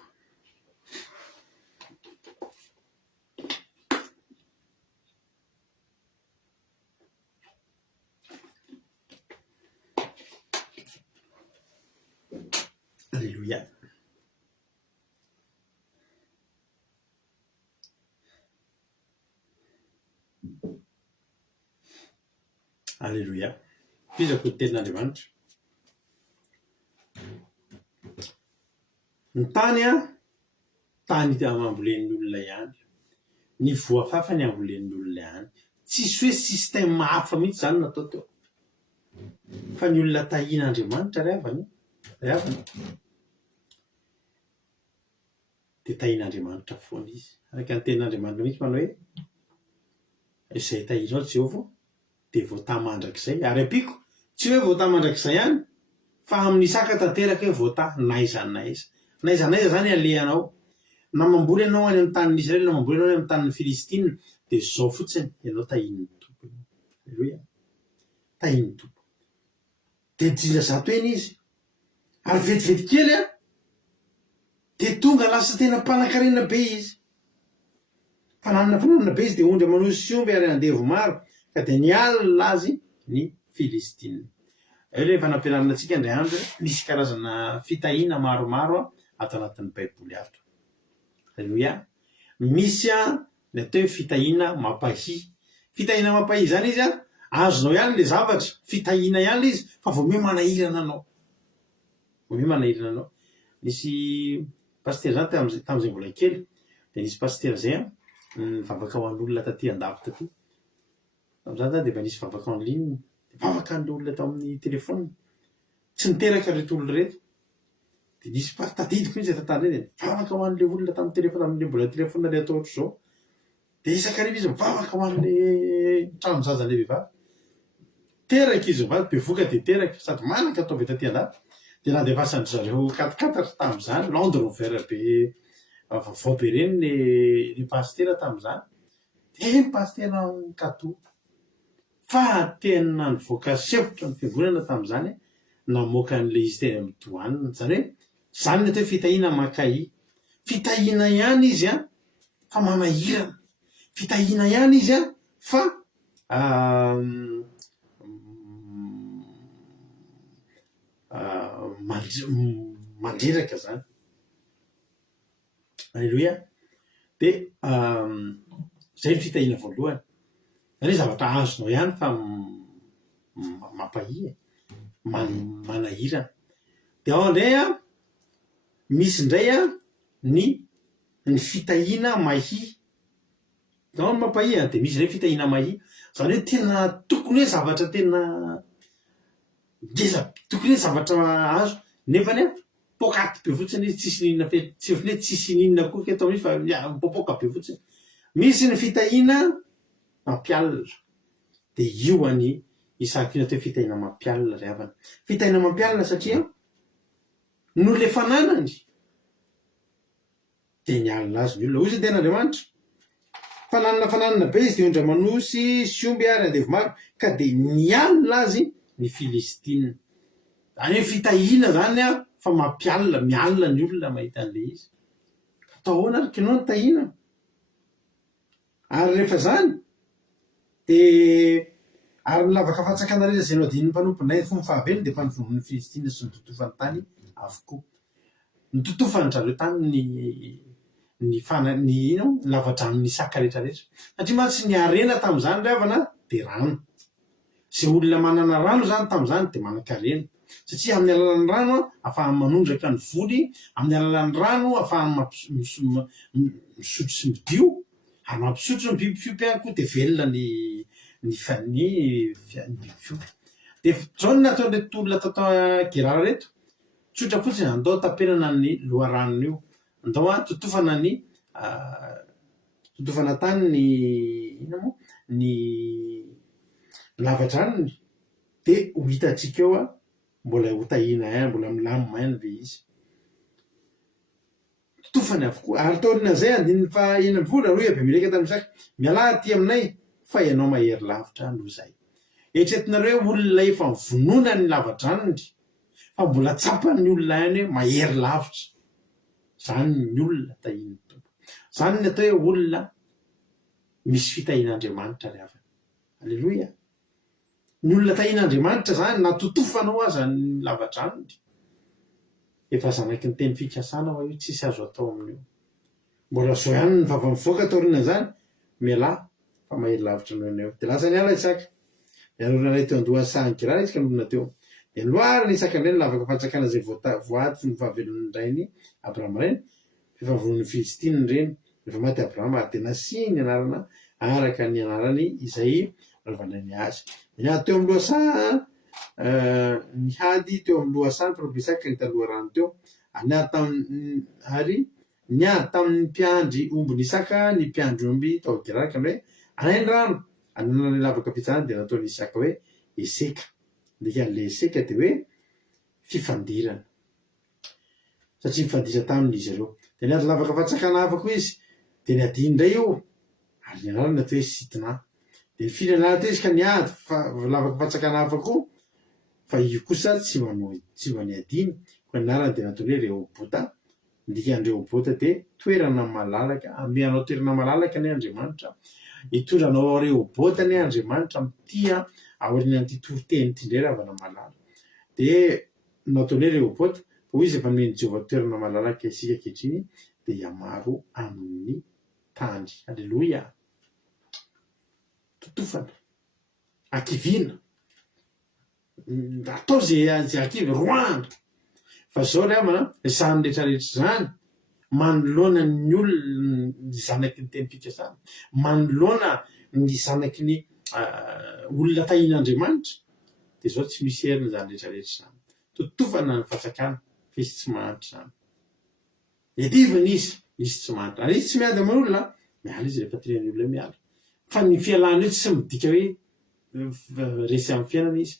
Alléluia. Alléluia. Fizako ny tenin'Andriamanitra. Ny tany a tany ambolen'ny olona ihany, ny voafafa ny ambolen'ny olona ihany, tsisy hoe système hafa mihitsy zany natao teo fa ny olona tahina Andriamanitra ry havany de tahin'Andriamanitra foana izy. Araka ny tenin'Andriamanitra mihitsy manao hoe izay tahinao Jehovah de voata mandrakizay. Ary ampiko tsy hoe voata mandrakizay ihany fa amin'ny Isaka tanteraka hoe voata naiza naiza zany alehanao na mamboly ianao any amin'ny tanin'ny Israely na mamboly ianao any amin'ny tanin'ny Filistina de zao fotsiny ianao tahin'ny tompony. Alleluia. Tahin'ny tompo de jinjazato eny izy ary vetivety kely a de tonga lasa tena mpanankarena be izy. Fananana be izy de ondry manosy sy omby ary andevo maro ka de nialina azy ny Filistina. Io efa nampianarina antsika indray andro misy karazana fitahiana maromaro ato anatin'ny Baiboly ato. Alleluia. Misy a ny atao hoe fitahiana mampahi. Fitahiana mampahi zany izy a azonao ihany le zavatra, fitahiana ihany izy fa vao miha manahirana anao. Vao miha manahirana anao. Nisy paster zany tam'izay mbola kely de nisy paster zay a mivavaka ho an'olona taty andafy taty. Tam'izany zany de efa nisy vavaka en ligne de vavaka an'olona tao amin'ny telefônina tsy niteraka reto olona reto. De nisy tadidiko mihitsy tantara de vavaka ho an'le olona tamin'ny telefôna amin'le mbola telefônina le atao ohatr'izao. De isakariva izy mivavaka ho an'le tranozazan'le vehivavy. Teraka izy mivavaka bevoka de teraka sady manaka atao be taty andafy. De na de vasan'ny zareo 4-4 tam'izany Land Rover be vaovao be reny le pastera tam'izany. De ny pastera kato fa tena nivoaka sevotra ny fiangonana tam'izany namoaka an'le izy teny amin'ny doanina. Zany hoe zany ny atao hoe fitahiana makahi. Fitahiana ihany izy a fa manahirana. Fitahiana ihany izy a fa mandreraka zany. Alleluia. De zay ny fitahiana voalohany. Zany hoe zavatra azonao ihany fa mampahi manahirana. De ao indray a misy indray a ny fitahiana mahi. Ao ny mampahi a de misy indray fitahiana mahi. Zany hoe tena tokony hoe zavatra tena ngeza, tokony hoe zavatra azo nefany a pokaty be fotsiny izy tsisy ninona tsy ohatrany hoe tsisy ninona koa keto amin'izy fa mipopoka be fotsiny. Misy ny fitahiana mampialina de io any Isaka io atao hoe fitahiana mampialina ry havana. Fitahiana mampialina satria no le fananany de nialina azy ny olona. Ozy ny tenin'Andriamanitra fananana be izy de ondra manosy sy omby ary andevo maro ka de nialina azy ny Filistina. Zany hoe fitahiana zany a fa mampialina, mialina ny olona mahita an'le izy. Atao ahoana ary kinao ny tahiana? Ary rehefa zany de ary nilavaka fatsakana rehetra zay noadin'ny mpanompinay fomba fahavelo de fa nivonon'ny Filistina sy nitotofany tany avokoa. Nitotofany zareo tany ny lavadrano ny saka rehetrarehetra satria mantsy ny arena tamin'izany ravana de rano zay olona manana rano zany tamin'izany de manankarena satria amin'ny alalan'ny rano ahafahany manondraka ny voly amin'ny alalan'ny rano ahafahany misotro sy midio ary mampisotro ny biby fiompy ihany koa de velona ny biby fiompy de zao ny nataon'reto olona tatao Gerara reto tsotra fotsiny andao tapenana ny loharanony io andao totofana tany ny lavadranony de ho hitantsika eo mbola hotahina mbola milamina le izy totofany avokoa ary taorina zay andininy fa eniny vola roy Abemeleka tamin'izay miala aty aminay fa ianao mahery lavitra noho zay eritreretinareo olona efa mivonona ny lavadranony fa mbola tsapany olona any hoe mahery lavitra zany ny olona tahiny tompo zany ny atao hoe olona misy fitahin'Andriamanitra ry havana alleloia ny olona tahin'Andriamanitra zany natotofanao aza ny lavadranony efa zanaky ny teny fikasana ho io tsisy azo atao amin'io mbola zao ihany ny vava mivoaka taorina zany miala fa mahery lavitra noho anao de lasa niala Isaka miarona ray teo andohasahany Gerara izy ka nolona teo de loary ny Isaka indray lavaka fanjakana zay voady ny fahavelon'ny rainy Abrahama reny fifavon'ny Filistina reny rehefa maty Abrahama de nasiany anarana araka ny anarany izay rovanany azy niady teo amin'ny lohasaha nihady teo amin'ny lohasaha propre Isaka ny taloha rano teo ary niady tamin'ny mpiandry ombony Isaka ny mpiandry omby tao Gerara ka hoe anainy rano ananany lavaka pitsana de nataony Isaka hoe Eseka le Eseka de hoe fifandirana satria mifandira taminy izy ireo de niady lavaka fatsakana hafa koa izy de niady indray io ary ny anarana atao hoe Sitina de firenana teo izy ka niady lavaka fatsakana hafa koa fa io kosa tsy maniadiny ko anarana de nataony hoe Rehobota ndikany Rehobota de toerana malalaka amianao toerana malalaka ny Andriamanitra itoranao Rehobota ny Andriamanitra mitia aorian'ity toriteny ty ndray ravana malala de nataony hoe Rehobota ho izy efa nomeny Jehovah toerana malalaka isika ankehitriny de hiamaro amin'ny tany alleloia totofana akivina atao zay akivy roandro fa zao ry amana zany rehetrarehetra zany manoloana ny olona ny zanaky ny teny fikasana manoloana ny zanaky ny olona tahin'Andriamanitra de zao tsy misy herina zany rehetrarehetra zany totofana ny fatsakana fa izy tsy mahantra zany edivana izy tsy mahantra ary izy tsy miady amin'ny olona miala izy rehefa tian'ny olona miala fa ny fialana io tsy midika hoe resy amin'ny fiainana izy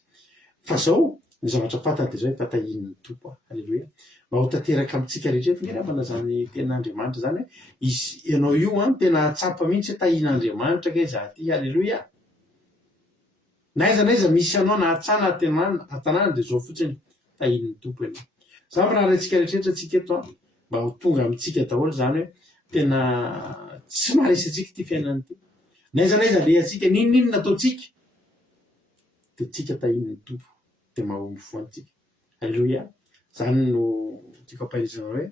fa zao ny zavatra fantany de zao efa tahin'ny tompo alleloia mba ho tanteraka amintsika rehetra ny ravana zany ten'Andriamanitra zany hoe izy ianao io tena atsapa mihitsy tahin'Andriamanitra ke za ty alleloia naiza misy anao na atsana atanana de zao fotsiny tahin'ny tompo ianao za raha ratsika rehetrarehetra tsika eto mba ho tonga amintsika daholo zany hoe tena tsy maharesy atsika ty fiainany ty naiza le atsika ninona ataotsika de tsika tahin'ny tompo de mahomby foantsika alleloia zany no tiako ampahirizana hoe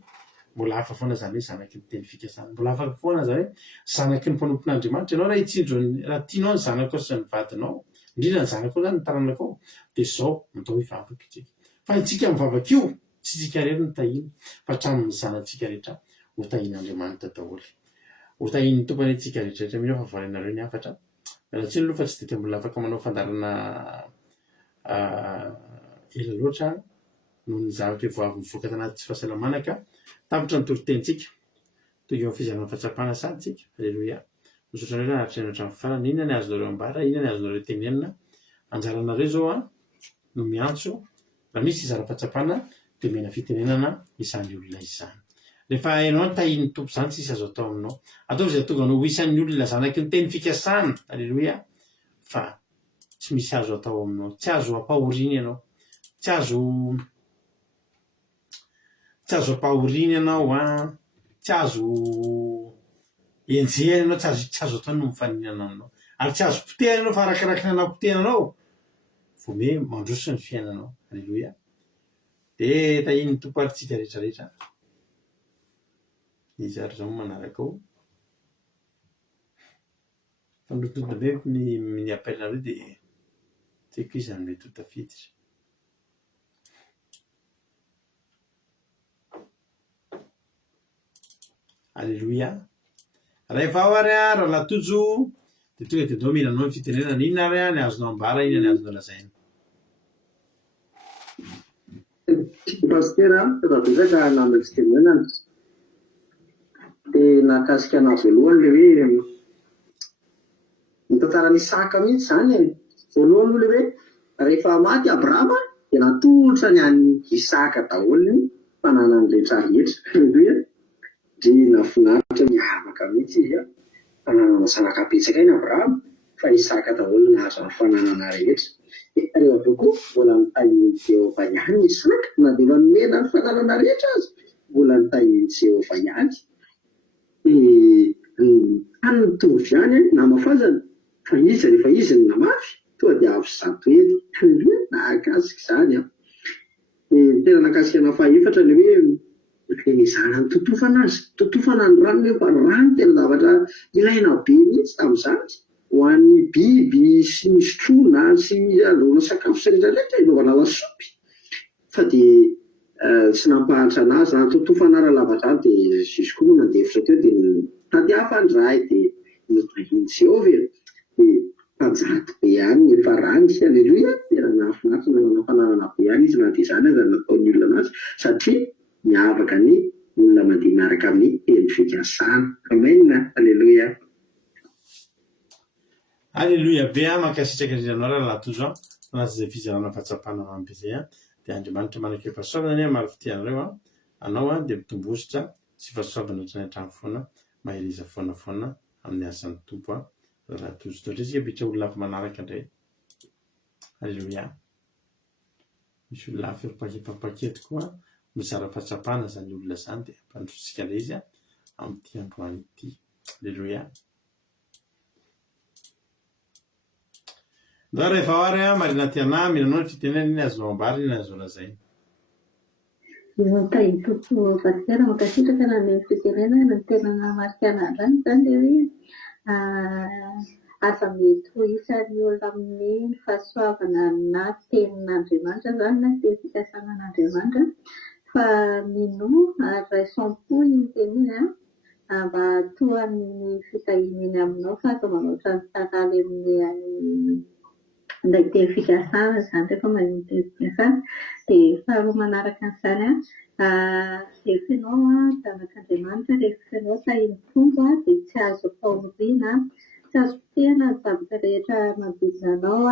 mbola hafa foana zany hoe zanaky ny teny fikasana mbola hafa foana zany hoe zanaky ny mpanompon'Andriamanitra ianao raha hitsindro raha tianao ny zanako sy ny vadinao indrindra ny zanako zany ny taranakao de zao atao hivavaka itsika fa itsika mivavaka io tsy tsika rery ny tahiny fa hatramin'ny zanatsika rehetra ho tahin'Andriamanitra daholo ho tahin'ny tompony tsika rehetrarehetra mino fa valinareo ny hafatra mialatsiny aloha fa tsy de mbola afaka manao fandarana ela loatra noho ny zavatra voavy mivoaka tanaty tsy fahasalamana ka tapitra ny toritentsika toy eo fizarana fahatsapana santsika alleloia misaotra nareo hatrena hatramin'ny farany inona ny azonareo ambara inona ny azonareo tenenina anjaranareo zao no miantso raha misy izara-pahatsapana de mena fitenenana izany olona izany rehefa ianao ny tahin'ny tompo zany tsisy azo atao aminao atao zay tonga no ho isan'ny olona zanaky ny teny fikasana alleloia fa tsy misy azo atao aminao tsy azo ampahoriny ianao tsy azo ampahoriny ianao tsy azo enjehana ianao tsy azo atao no mifaninana aminao ary tsy azo potehana ianao fa arakaraky ny anam-potehananao vome mandroso ny fiainanao alleloia de tahin'ny tompo ary tsika rehetrarehetra izy ary zao manaraka ao fa notontobe ny appelnareo dia tsy haiko izany mety ho tafiditra. Alleluia. Rehefa ao ary raha latojo dia tonga dia dao mihinanao ny fitenenana inona ary ny azonao ambara inona ny azonao lazaina. Pastera raha betsaka namana fitenenana dia nakasika anao voalohany le hoe mitantara ny Isaka mihitsy izany e. Voalohany moa le hoe rehefa maty Abrahama dia natolotra ny an'ny Isaka daholo ny fananany rehetra rehetra. Alleluia. Dia nafinaritra miavaka mihitsy izy fananana zanaka betsaka iny Abrahama fa Isaka daholo nahazo ny fananana rehetra. Rehefa avy eo koa mbola nitahiry Jehovah ihany Isaka na dia manomena ny fananana rehetra azy mbola nitahiry Jehovah ihany. Any mitovy ihany namafazana fa izy rehefa izy ny namafy tonga dia avy zato ely. Nahakasika izany tena nakasika ana fahaefatra le hoe izana ny totofana azy, totofana ny rano nefa rano tena zavatra ilaina be mihitsy tamin'izany ho an'ny biby sy ny sotrona sy azahoana sakafo sy rehetrarehetra inaovana lasopy fa dia tsy nampahatra anazy na totofana ara lavazany dia izy koa moa nandefitra teo dia tady hafandray dia nitahiny Jehovah dia tajato be ihany efa rany. Alleluia. Tena nahafinaritra nanana fananana be ihany izy na dia izany aza nataony olona anazy satria miavaka ny olona mandeha miaraka amin'ny teny fikasana. Amen. Alleluia. Alleluia be mankasitraka indrindra raha latojo anazy izay fizarana fahatsapana mambe izay dia Andriamanitra manakeo fahasoavana maro fitianareo anao dia mitombositra sy fahasoavana hatrany hatrany foana mahiriza foanafoana amin'ny asan'ny tompo raha latojo toatra isika bitra olona hafa manaraka indray. Alleluia. Misy olona hafa efa-paketo koa mizara fahatsapana izany olona izany dia ampandrosotsika ilay izy amin'ity androany ity. Alleluia. Ndao rehefa ao ary marina tiana mihinanao ny fitenenana iny azonao ambara iny azonao lazaina. Tahitoko pastera makasitraka na ny fitenenana ny tena namarika anazy izany dia hoe aza mety ho isan'ny olona amin'ny fahasoavana na tenin'Andriamanitra izany na teny fikasanan'Andriamanitra fa mino ary raisampo iny teny iny mba toan'ny fitahinany aminao fa atao manoatra ny tantara amin'ny ilay teny fikasana izany rehefa manao teny fikasana dia faharoa manaraka an'izany rehefa ianao zanak'Andriamanitra rehefa ianao tahiny tompo dia tsy azo fahoriana tsy azo potehana ny zavatra rehetra manodidina anao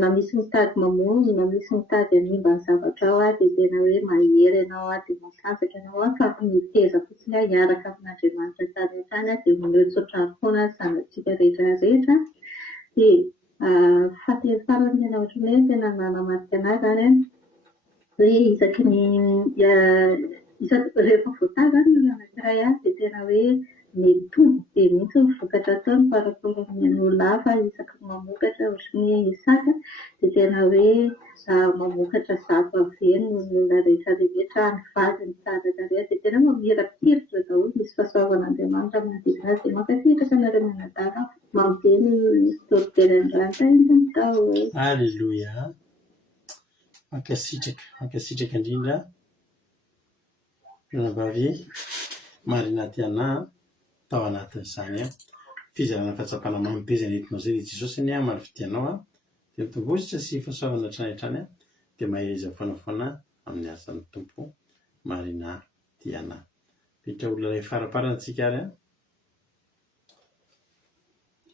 na misy mitady mamono na misy mitady hanimba ny zavatra ao dia tena hoe mahery ianao dia matanjaka ianao fa miteza fotsiny hiaraka amin'Andriamanitra tsara hatrany dia mihoatra ohatrany foana zanantsika rehetra rehetra dia fateny farany tena ohatran'ny hoe tena nanamarika anazy izany hoe isaky ny rehefa voatava ny anankiray dia tena hoe mitombo be mihitsy ny vokatra ataony paraporo amin'ny olona hafa isaky ny mamokatra ohatran'ny Isaka dia tena hoe mamokatra zato aveny ny olona rehetra rehetra ny vadiny tsara tarehy dia tena mamirapiritra daholo misy fahasoavan'Andriamanitra manodidina azy dia mankasitraka anareo mianadahy mampeny storytelen'Andriamanitra izy tao. Alleluia. Mankasitraka indrindra ranabavy marina tiana tao anatin'izany fizarana fahatsapana mambe izay nentinao izay dia Jesosy ny maro fitianao dia mitombositra sy fahasoavana hatrany hatrany dia mahiriza foanafoana amin'ny asan'ny tompo marina tiana. Bitra olona iray faraparantsika ary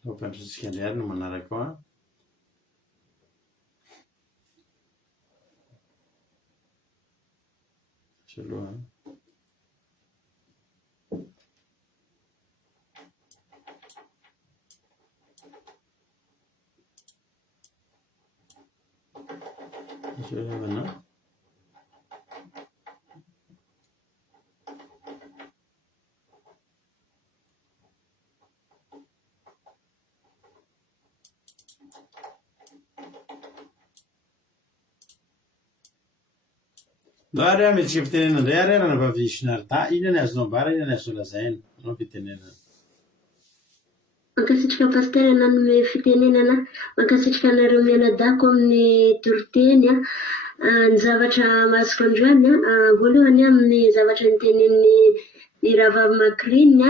mampandrosotsika indray ary no manaraka ao aloha. Isoravana Mbara metsika fitenenana indray ary raha navavy Sinarda, inona ny azonao mbara, inona ny azonao lazaina anao fitenenana? Mankasitrika pasitera nanome fitenenana mankasitrika anareo mianadako amin'ny toriteny ny zavatra masoko androany voalohany amin'ny zavatra nitenen'ny Iravavy Makrininy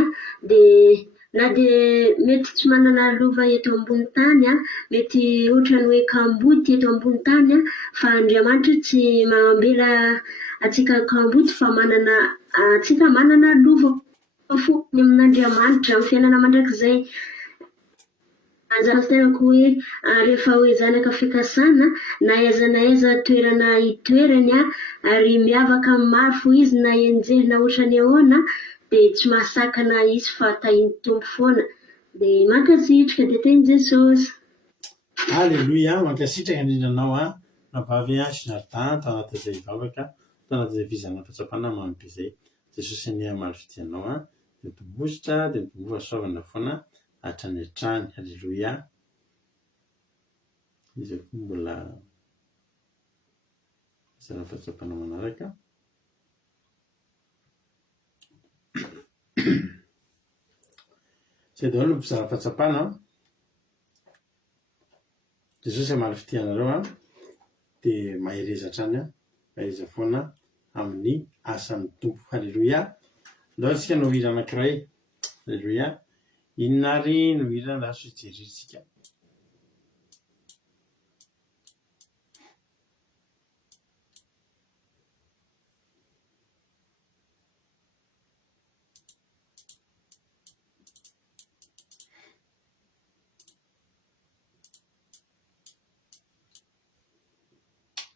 dia na dia mety tsy manana lova eto ambony tany mety ohatra ny hoe kamboty eto ambony tany fa Andriamanitra tsy maambela atsika kamboty fa atsika manana lova fofony amin'Andriamanitra amin'ny fiainana mandrakizay. Anjarantenako hoe rehefa hoe zanaka fikasana na aiza na aiza toerana itoerany ary miavaka amin'ny mafo izy na enjehina ohatra ny ahoana dia tsy mahasakana izy fa tahiny tompo foana dia mankasitrika dia teny Jesosy. Alleluia, mankasitraka indrindra anao navavy Sinarda tao anatin'izay vavaka tao anatin'izay fizarana fahatsapana mamy be izay. Jesosy ny amalifidianao dia mitombozotra dia mitomboa soavana foana hatrany hatrany. Alleluia. Izy koa mbola fizarana fahatsapana manaraka. Izay daholo ny fizarana fahatsapana. Jesosy amalifidianareo dia mahereza hatrany mahereza foana amin'ny asan'ny tompo. Alleluia. Ndao isika no hira anankiray. Alleluia. Inona ary no hira raha so hijerisika?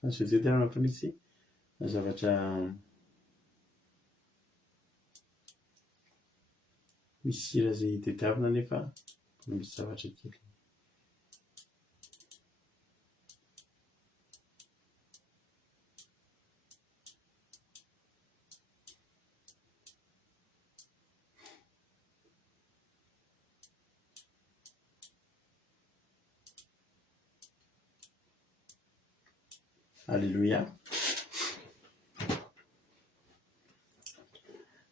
Azo izay tena mampanitsy zavatra misy hira izay tadiavina nefa misy zavatra kely. Alleluia.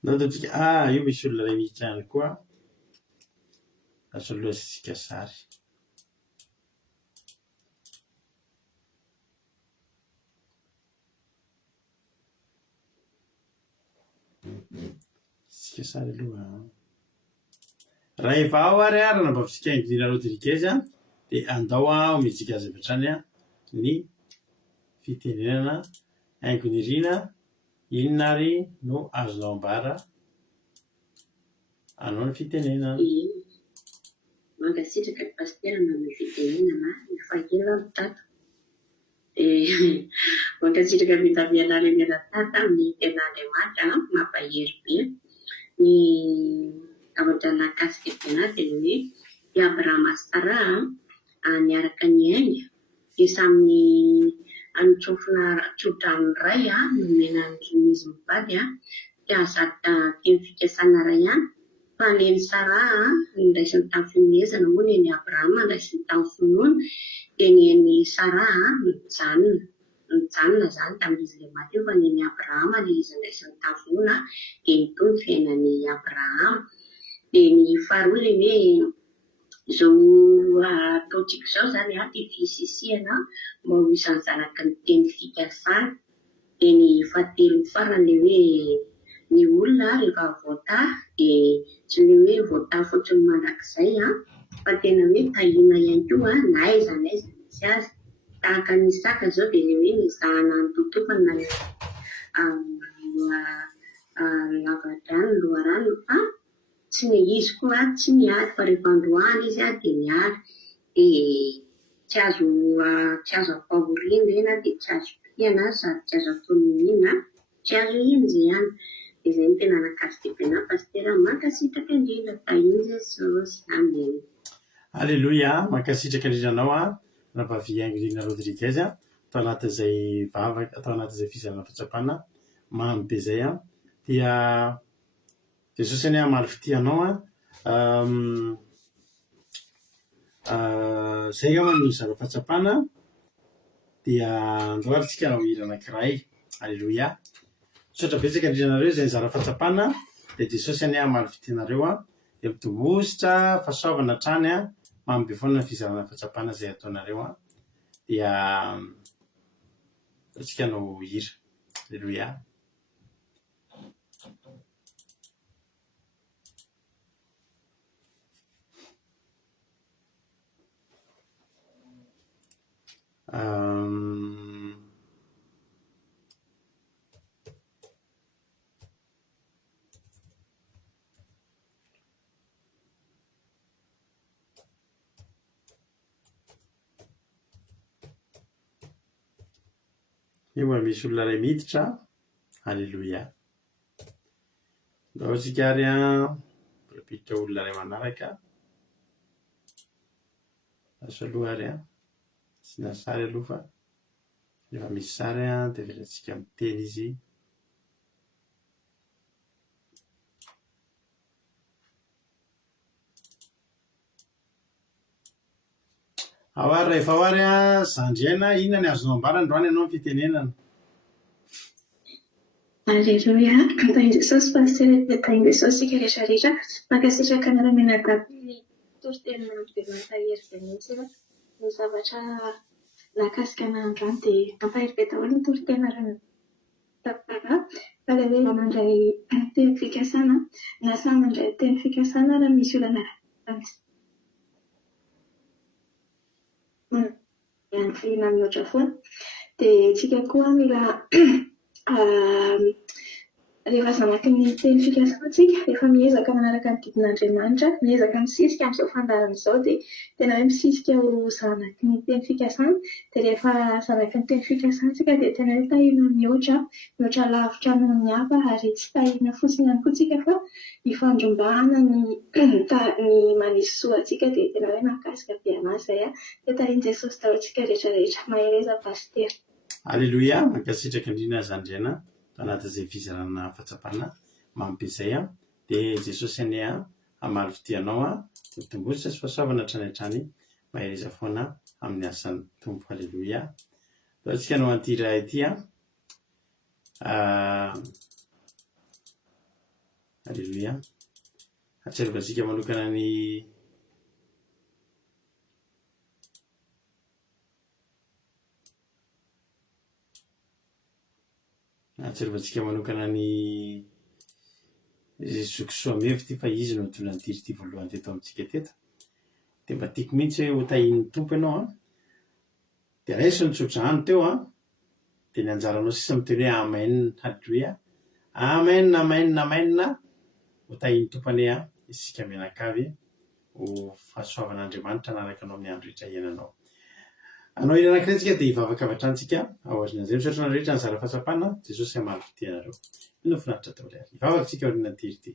Nataontsika io misy olona iray mihitra ihany koa asolositsika sary. Sika sary aloha. Raha efa ao ary raha nambavitsika Ingilina Rodriguez dia andao ometsika azy avy hatrany ny fitenenana haingonirina. Inona ary no azonao ambara anao ny fitenenana? Mankasitraka pasitera nanome fitenenana ny fahakely tato. Mankasitraka mitamianary mialatata amin'ny tenandriamanitra mampahery be. Ny zavatra nakasika be dia hoe i Abrahama sy Sara niaraka ny aina dia samy antsofina tsodrano iray nomena izy mivady dia teny fikasana iray fa neny Sara niraisiny tamin'ny finoezana moa neny Abrahama niraisiny tamin'ny finoana dia neny Sara mijanona zany tamin'izy ilay maty eo fa neny Abrahama ilay izy niraisiny tamin'ny finoana dia nitony fiainan'ny Abrahama. Dia ny faharoa ilay hoe izao ataontsika izao zany dia fisisihana mba ho isan'ny zanaky ny teny fikasana. Dia ny fahatelo farany ilay hoe ny olona rehefa voata dia tsy ilay hoe voata fotsiny mandrakizay fa tena hoe tahiana ihany koa na aiza na aiza misy azy. Tahaka ny saka izao dia ilay hoe mizahana ny tontokana lavadrano loharano fa tsy ny izy koa tsy miady fa rehefa androany izy dia miady. Dia tsy azo ampahoriana dia tsy azo pihana sady tsy azo atononina tsy azo enjehana. Dia izay no tena nakasika be na pasitera mankasitraka indrindra tahiny Jesosy. Amen. Alleluia. Mankasitraka indrindra anao navavy Ingilina Rodriguez tao anatin'izay vavaka tao anatin'izay fizarana fahatsapana mamy be izay dia Jesosy ny amalifidianao zay angamba no zavatra fahatsapana dia andao ary tsika ho hira anankiray. Alleloia. Misaotra betsaka indrinareo izay nizara fahatsapana dia Jesosy any amaly fitenareo dia mitombositra fahasoavana hatrany mambe foana ny fizarana fahatsapana izay ataonareo dia antsika no hira. Alleloia. Io mba misy olona iray miditra. Alleloia. Ndao tsika ary mipiditra olona iray manaraka. Aso aloha ary tsy nasary aloha fa rehefa misy sary dia velantsika miteny izy. Ao ary rehefa ao ary Zandriana, inona ny azonao ambara androany ianao amin'ny fitenenana? Alleluia. Tain'i Jesosy pasitera dia tain'i Jesosy sika rehetra rehetra mankasitraka ny ara-menadaby toriteny mampidemanta hery dia mihitsy ny zavatra nakasikana androany dia mampahery daholo ny toritena ara-menadaby fa ilay hoe mandray teny fikasana na samy mandray teny fikasana raha misy olana na mihoatra foana dia tsika koa mila rehefa zanaky ny teny fikasantsika rehefa miezaka manaraka ny didin'Andriamanitra, miezaka misisika amin'izao fandarana izao dia tena hoe misisika ho zanaky ny teny fikasana dia rehefa zanaky ny teny fikasantsika dia tena hoe tahina mihoatra lavitra noho ny hafa ary tsy tahina fotsiny ihany koa tsika fa hifandrombahana ny manisy soantsika dia tena hoe mahakasika be anazy izay dia tahin'i Jesosy daholo tsika rehetra rehetra. Mahereza pasitera. Alleluia. Mankasitraka indrindra Zandriana anatin'izay fizarana fahatsapana mambe izay dia Jesosy any amaly fitianao dia mitombositra sy fahasoavana hatrany hatrany. Mahereza foana amin'ny asan'ny tompo. Alleluia. Dao tsika no anty raha ity Alleluia. Atserivantsika manokana ny zokisoamevy ty fa izy no tona nytiry ty voalohany teto amintsika teto dia mba tiako mihitsy hoe ho tahin'ny tompo ianao dia raiso ny tsodrano teo dia ny anjaranao sisa miteny hoe amen. Halleluia. Amen, amen, amen. Ho tahin'ny tompony isika mianakavy ho fahasoavan'Andriamanitra nanaraka anao amin'ny andro rehetra iainanao. Anao ira anankiray dia hivavaka avy hatrany aorian'izay misaotra anao rehetra nizara fahatsapana. Jesosy amaly fitianareo. Ino finaritra tao ilay hivavaka tsika aoriana ty ry ty.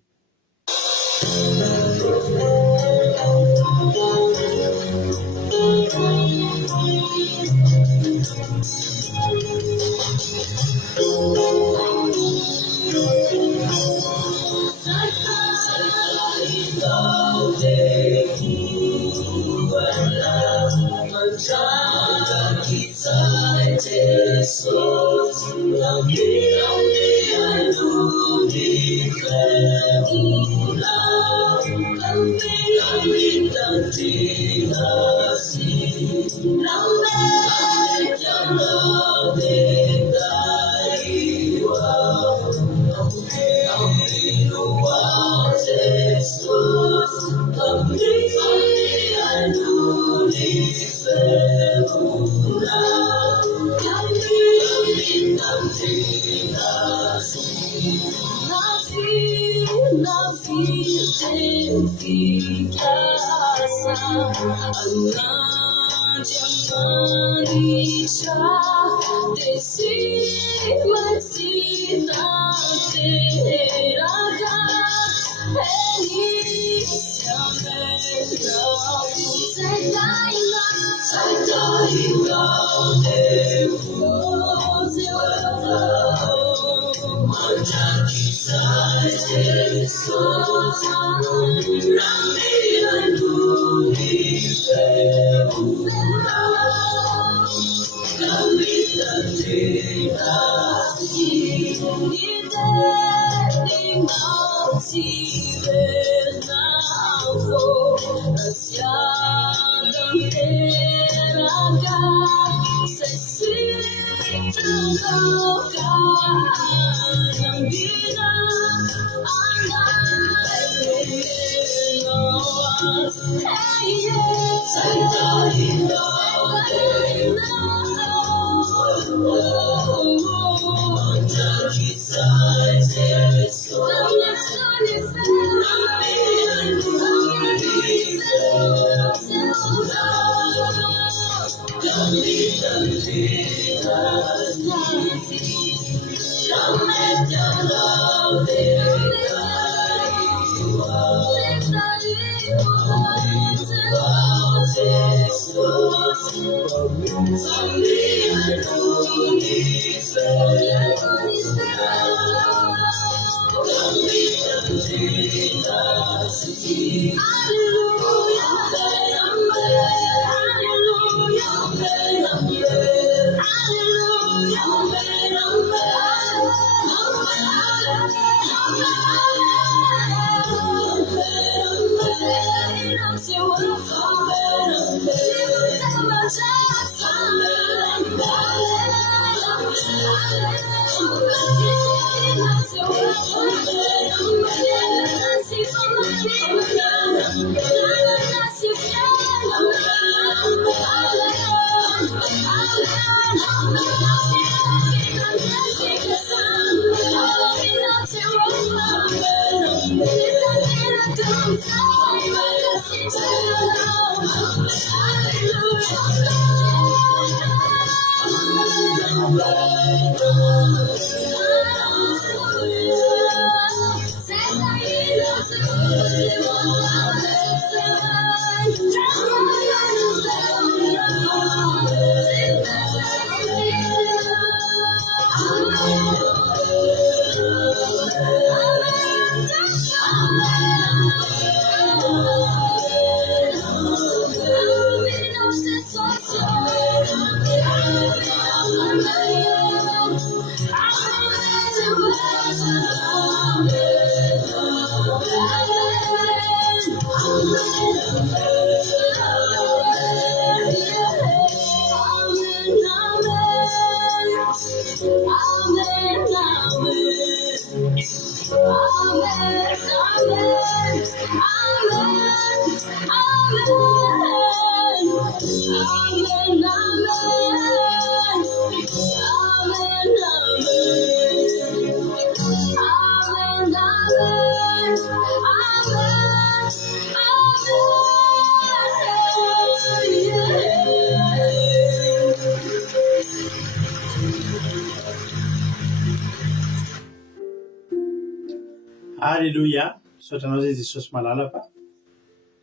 Alleluia, saotranao zay Jesosy malala fa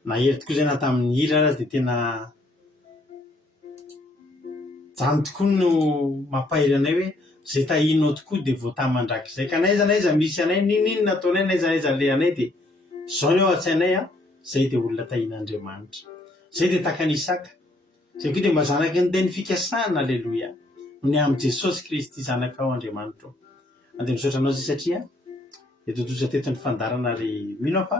nahery tokoa zay na tamin'ny hira raha dia tena zany tokoa no mampahery anay hoe zay tahinao tokoa dia voatany mandrakizay ka naiza naiza misy anay ninino nataonay naiza naiza le anay dia zao ny ao an-tsainay a zay dia olona tahin'Andriamanitra, zay dia takany Isaka, zay koa dia mba zanaky ny teny fikasana. Alleluia, ny amin'ny Jesosy Kristy zanakao Andriamanitra ao. Andeha misaotranao zay satria dia totoza teto ny fandarana ary mino fa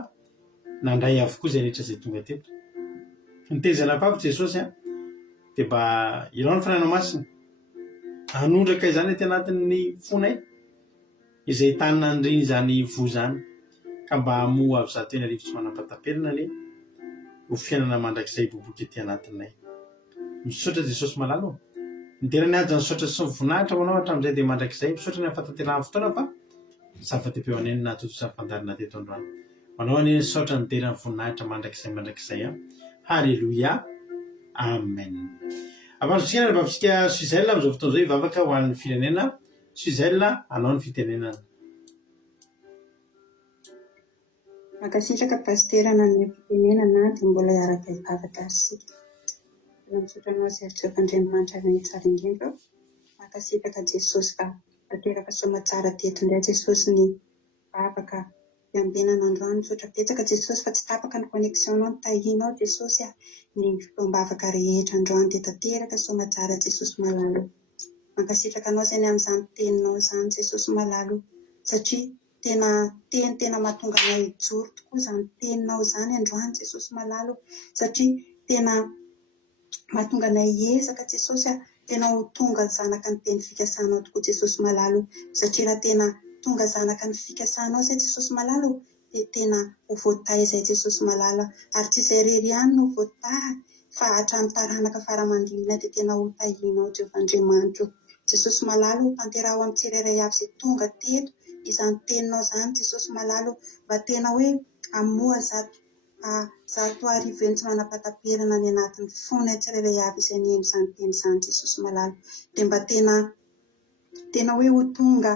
nandray avokoa zay rehetra zay tonga teto. Nitezana afavy Jesosy a dia mba ilao ny fananao masina hanondraka izany ty anatin'ny fonay izay tanina nyriny zany vo zany ka mba hamoa avy zato eny arivo tsy manam-patapelina le ho fiainana mandrakizay boboky ety anatinay. Misaotra Jesosy malalo niderany aja ny saotra sy mivoninahitra manao hatramin'izay dia mandrakizay misaotra ny afatanterahany fotoana fa zava-dehibe ho aneny na totoza fandarina teto androany manao aneny saotra niderany voninahitra mandrakizay a. Halleluia, amen. Avanosika na babisika Suzel amin'izao fotoana izao hivavaka ho an'ny firenena. Suzel, anao ny fitenenana. Makasitraka pasterana ny fitenenana dia mbola hiaraka hivavaka sika. Misaotranao izay Andriamanitra ny tsara indrindra. Makasitraka Jesosy ka ateraka soamatsara teto indray Jesosy ny vavaka fiambenana androany. Misaotra betsaka Jesosy fa tsy tapaka ny connexionnao ny tahinao Jesosy a ny fotoam-bavaka rehetra androany dia tanteraka soamatsara Jesosy malalo. mankasitraka anao izany amin'izany teninao izany Jesosy malalo, satria tena mahatonga anay hijoro tokoa izany teninao izany androany Jesosy malalo, satria tena mahatonga anay hiezaka Jesosy, tena ho tonga zanaka ny teny fikasanao tokoa Jesosy malalo, satria raha tena tonga zanaka ny fikasanao izay Jesosy malalo dia tena ho voatay izay Jesosy malala, ary tsy izay irery ihany no voatay fa hatramin'ny taranaka faramandrina dia tena ho tahinao Jehovandriamanitra. Jesosy malalo, tanteraho amin'ny tsirairay avy izay tonga teto izany teninao izany Jesosy malalo, mba tena hoe hamoa zato arivo eny tsy manam-pataperana ny anatin'ny fony tsirairay avy izay nihaino izany teny izany Jesosy malalo, dia mba tena hoe ho tonga,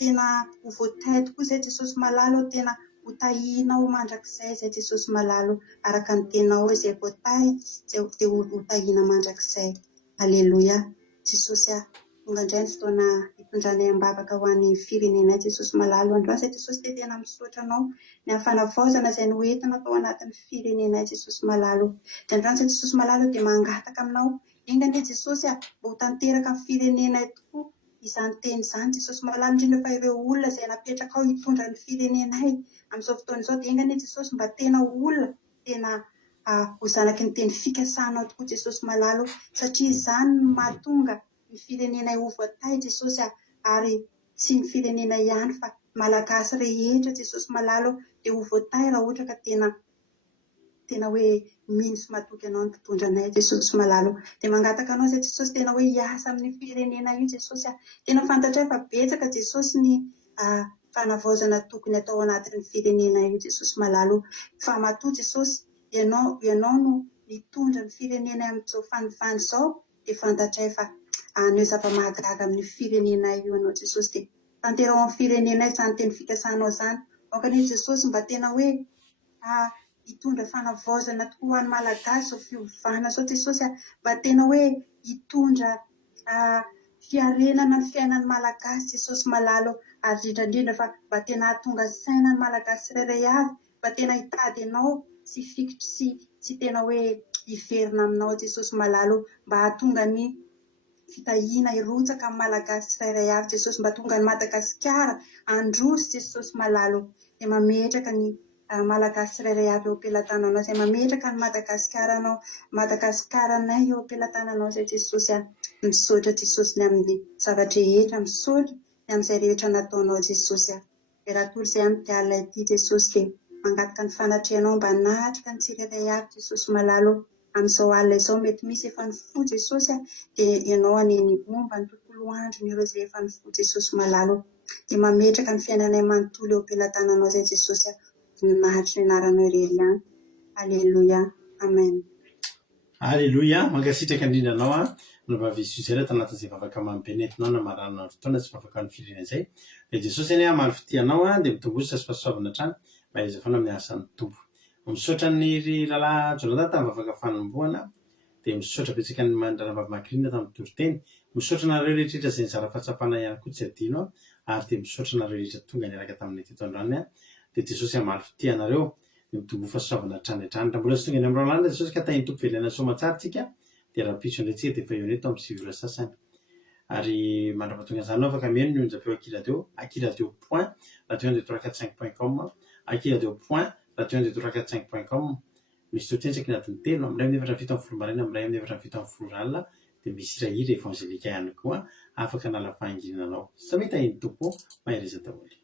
tena ho voatay tokoa izay Jesosy malalo, tena ho tahinao mandrakizay izay Jesosy malalo, araka ny tenao izay voatay dia ho tahina mandrakizay. Aleloia. Jesosy tonga indray ny fotoana hitondranay ambavaka ho an'ny firenenay Jesosy malalo, androany izay Jesosy dia tena misaotra anao ny amin'ny fanavaozana izay noentinao tao anatin'ny firenenay Jesosy malalo, dia androany izay Jesosy malalo dia mangataka aminao, engany Jesosy mba ho tanteraka amin'ny firenenay tokoa izany teny izany Jesosy malalo, indrindra fa ireo olona izay napetraka ao hitondra ny firenenay amin'izao fotoana izao, dia engany Jesosy mba tena olona tena ho zanaky ny teny fikasanao tokoa Jesosy malalo, satria izany no mahatonga ny firenenay ho voatay Jesosy, ary tsy ny firenenay ihany fa malagasy rehetra Jesosy malalo dia ho voatay raha ohatra ka tena hoe mino sy matoky anao ny mpitondranay Jesosy malalo, dia mangataka anao izay Jesosy tena hoe hiasa amin'ny firenena io Jesosy, tena fantatray fa betsaka Jesosy ny fanavaozana tokony atao anatin'ny firenena io Jesosy malalo, fa matoa Jesosy ianao no mitondra ny firenena amin'izao fanivany izao, dia fantatray fa aneo zava-mahagaga amin'ny firenena io ianao Jesosy, dia tanterao amin'ny firenena izany teny fikasanao izany, aokany Jesosy mba tena hoe hitondra fanavaozana tokoa ho an'ny malagasy izao fiovana izao Jesosy, mba tena hoe hitondra fiarenana ny fiainan'ny malagasy Jesosy malalo, ary indrindra fa mba tena hahatonga sainan'ny malagasy tsirairay avy, mba tena hitady ianao sy fikitra sy tena hoe hiverina aminao Jesosy malalo, mba hahatonga ny fitahiana hirotsaka amin'ny malagasy tsirairay avy Jesosy, mba tonga ny Madagasikara androzy Jesosy malalo, dia mametraka ny malagasy tsirairay avy eo am-pelantananao, izay mametraka ny Madagasikaranay eo am-pelantananao izay Jesosy, misaotra Jesosy ny amin'ny zavatra rehetra, misaotra ny amin'izay rehetra nataonao Jesosy. Dia raha tory izay amin'ny alina ity Jesosy dia mangataka ny fanatrehanao mba natrika ny tsirairay avy Jesosy malalo, amin'izao alina izao mety misy efa nifoha Jesosy, dia ianao aneny momba ny tontolo andro ireo izay efa nifoha Jesosy malalo, dia mametraka ny fiainanay manontolo eo am-pelantananao izay Jesosy, nahatry ny anaranao irery ihany. Aleloia. Amen. Aleloia. Mankasitraka indrindra anao nova viso izay tanatin'izay vavaka mampienentinao na marana ny fotoana tsy vavaka ny firenena izay, dia Jesosy any amaly fitianao dia mitombosa sy fahasoavana trano mba izy foana amin'ny asan'ny tompo. Misaotra ny lalahy Jonathan tamin'ny vavaka fanombohana, dia misaotra betsaka ny mandrarambavy tamin'ny toriteny, misaotra nareo rehetra izay nizara fahatsapana ihany koa tsy adino, ary dia misaotra nareo rehetra tonga niaraka tamin'ny teto androany, dia Jesosy amaly fitianareo dia mitombo fahasoavana hatrany hatrany. Raha mbola tsy tonga ny amin'ny ralàna Jesosy ka tahiny tompo velana soamantsaritsika, dia raha-pitso indraitsika dia efa eo neto amin'ny sivy ora sasany. Ary mandrapatonga izany anao afaka mihaino ny onjam-peo akiradio point radio1 akiradio.com, misy toetsentsaka inatin'ny telo, amin'ray amin'ny efatra ny fito amin'ny folo maraina, amin'ray amin'ny efatra ny fito amin'ny folo alina, dia misy hira evangelika ihany koa afaka nala fahanginana anao. Samy tahiny tompo, mahireza daholo.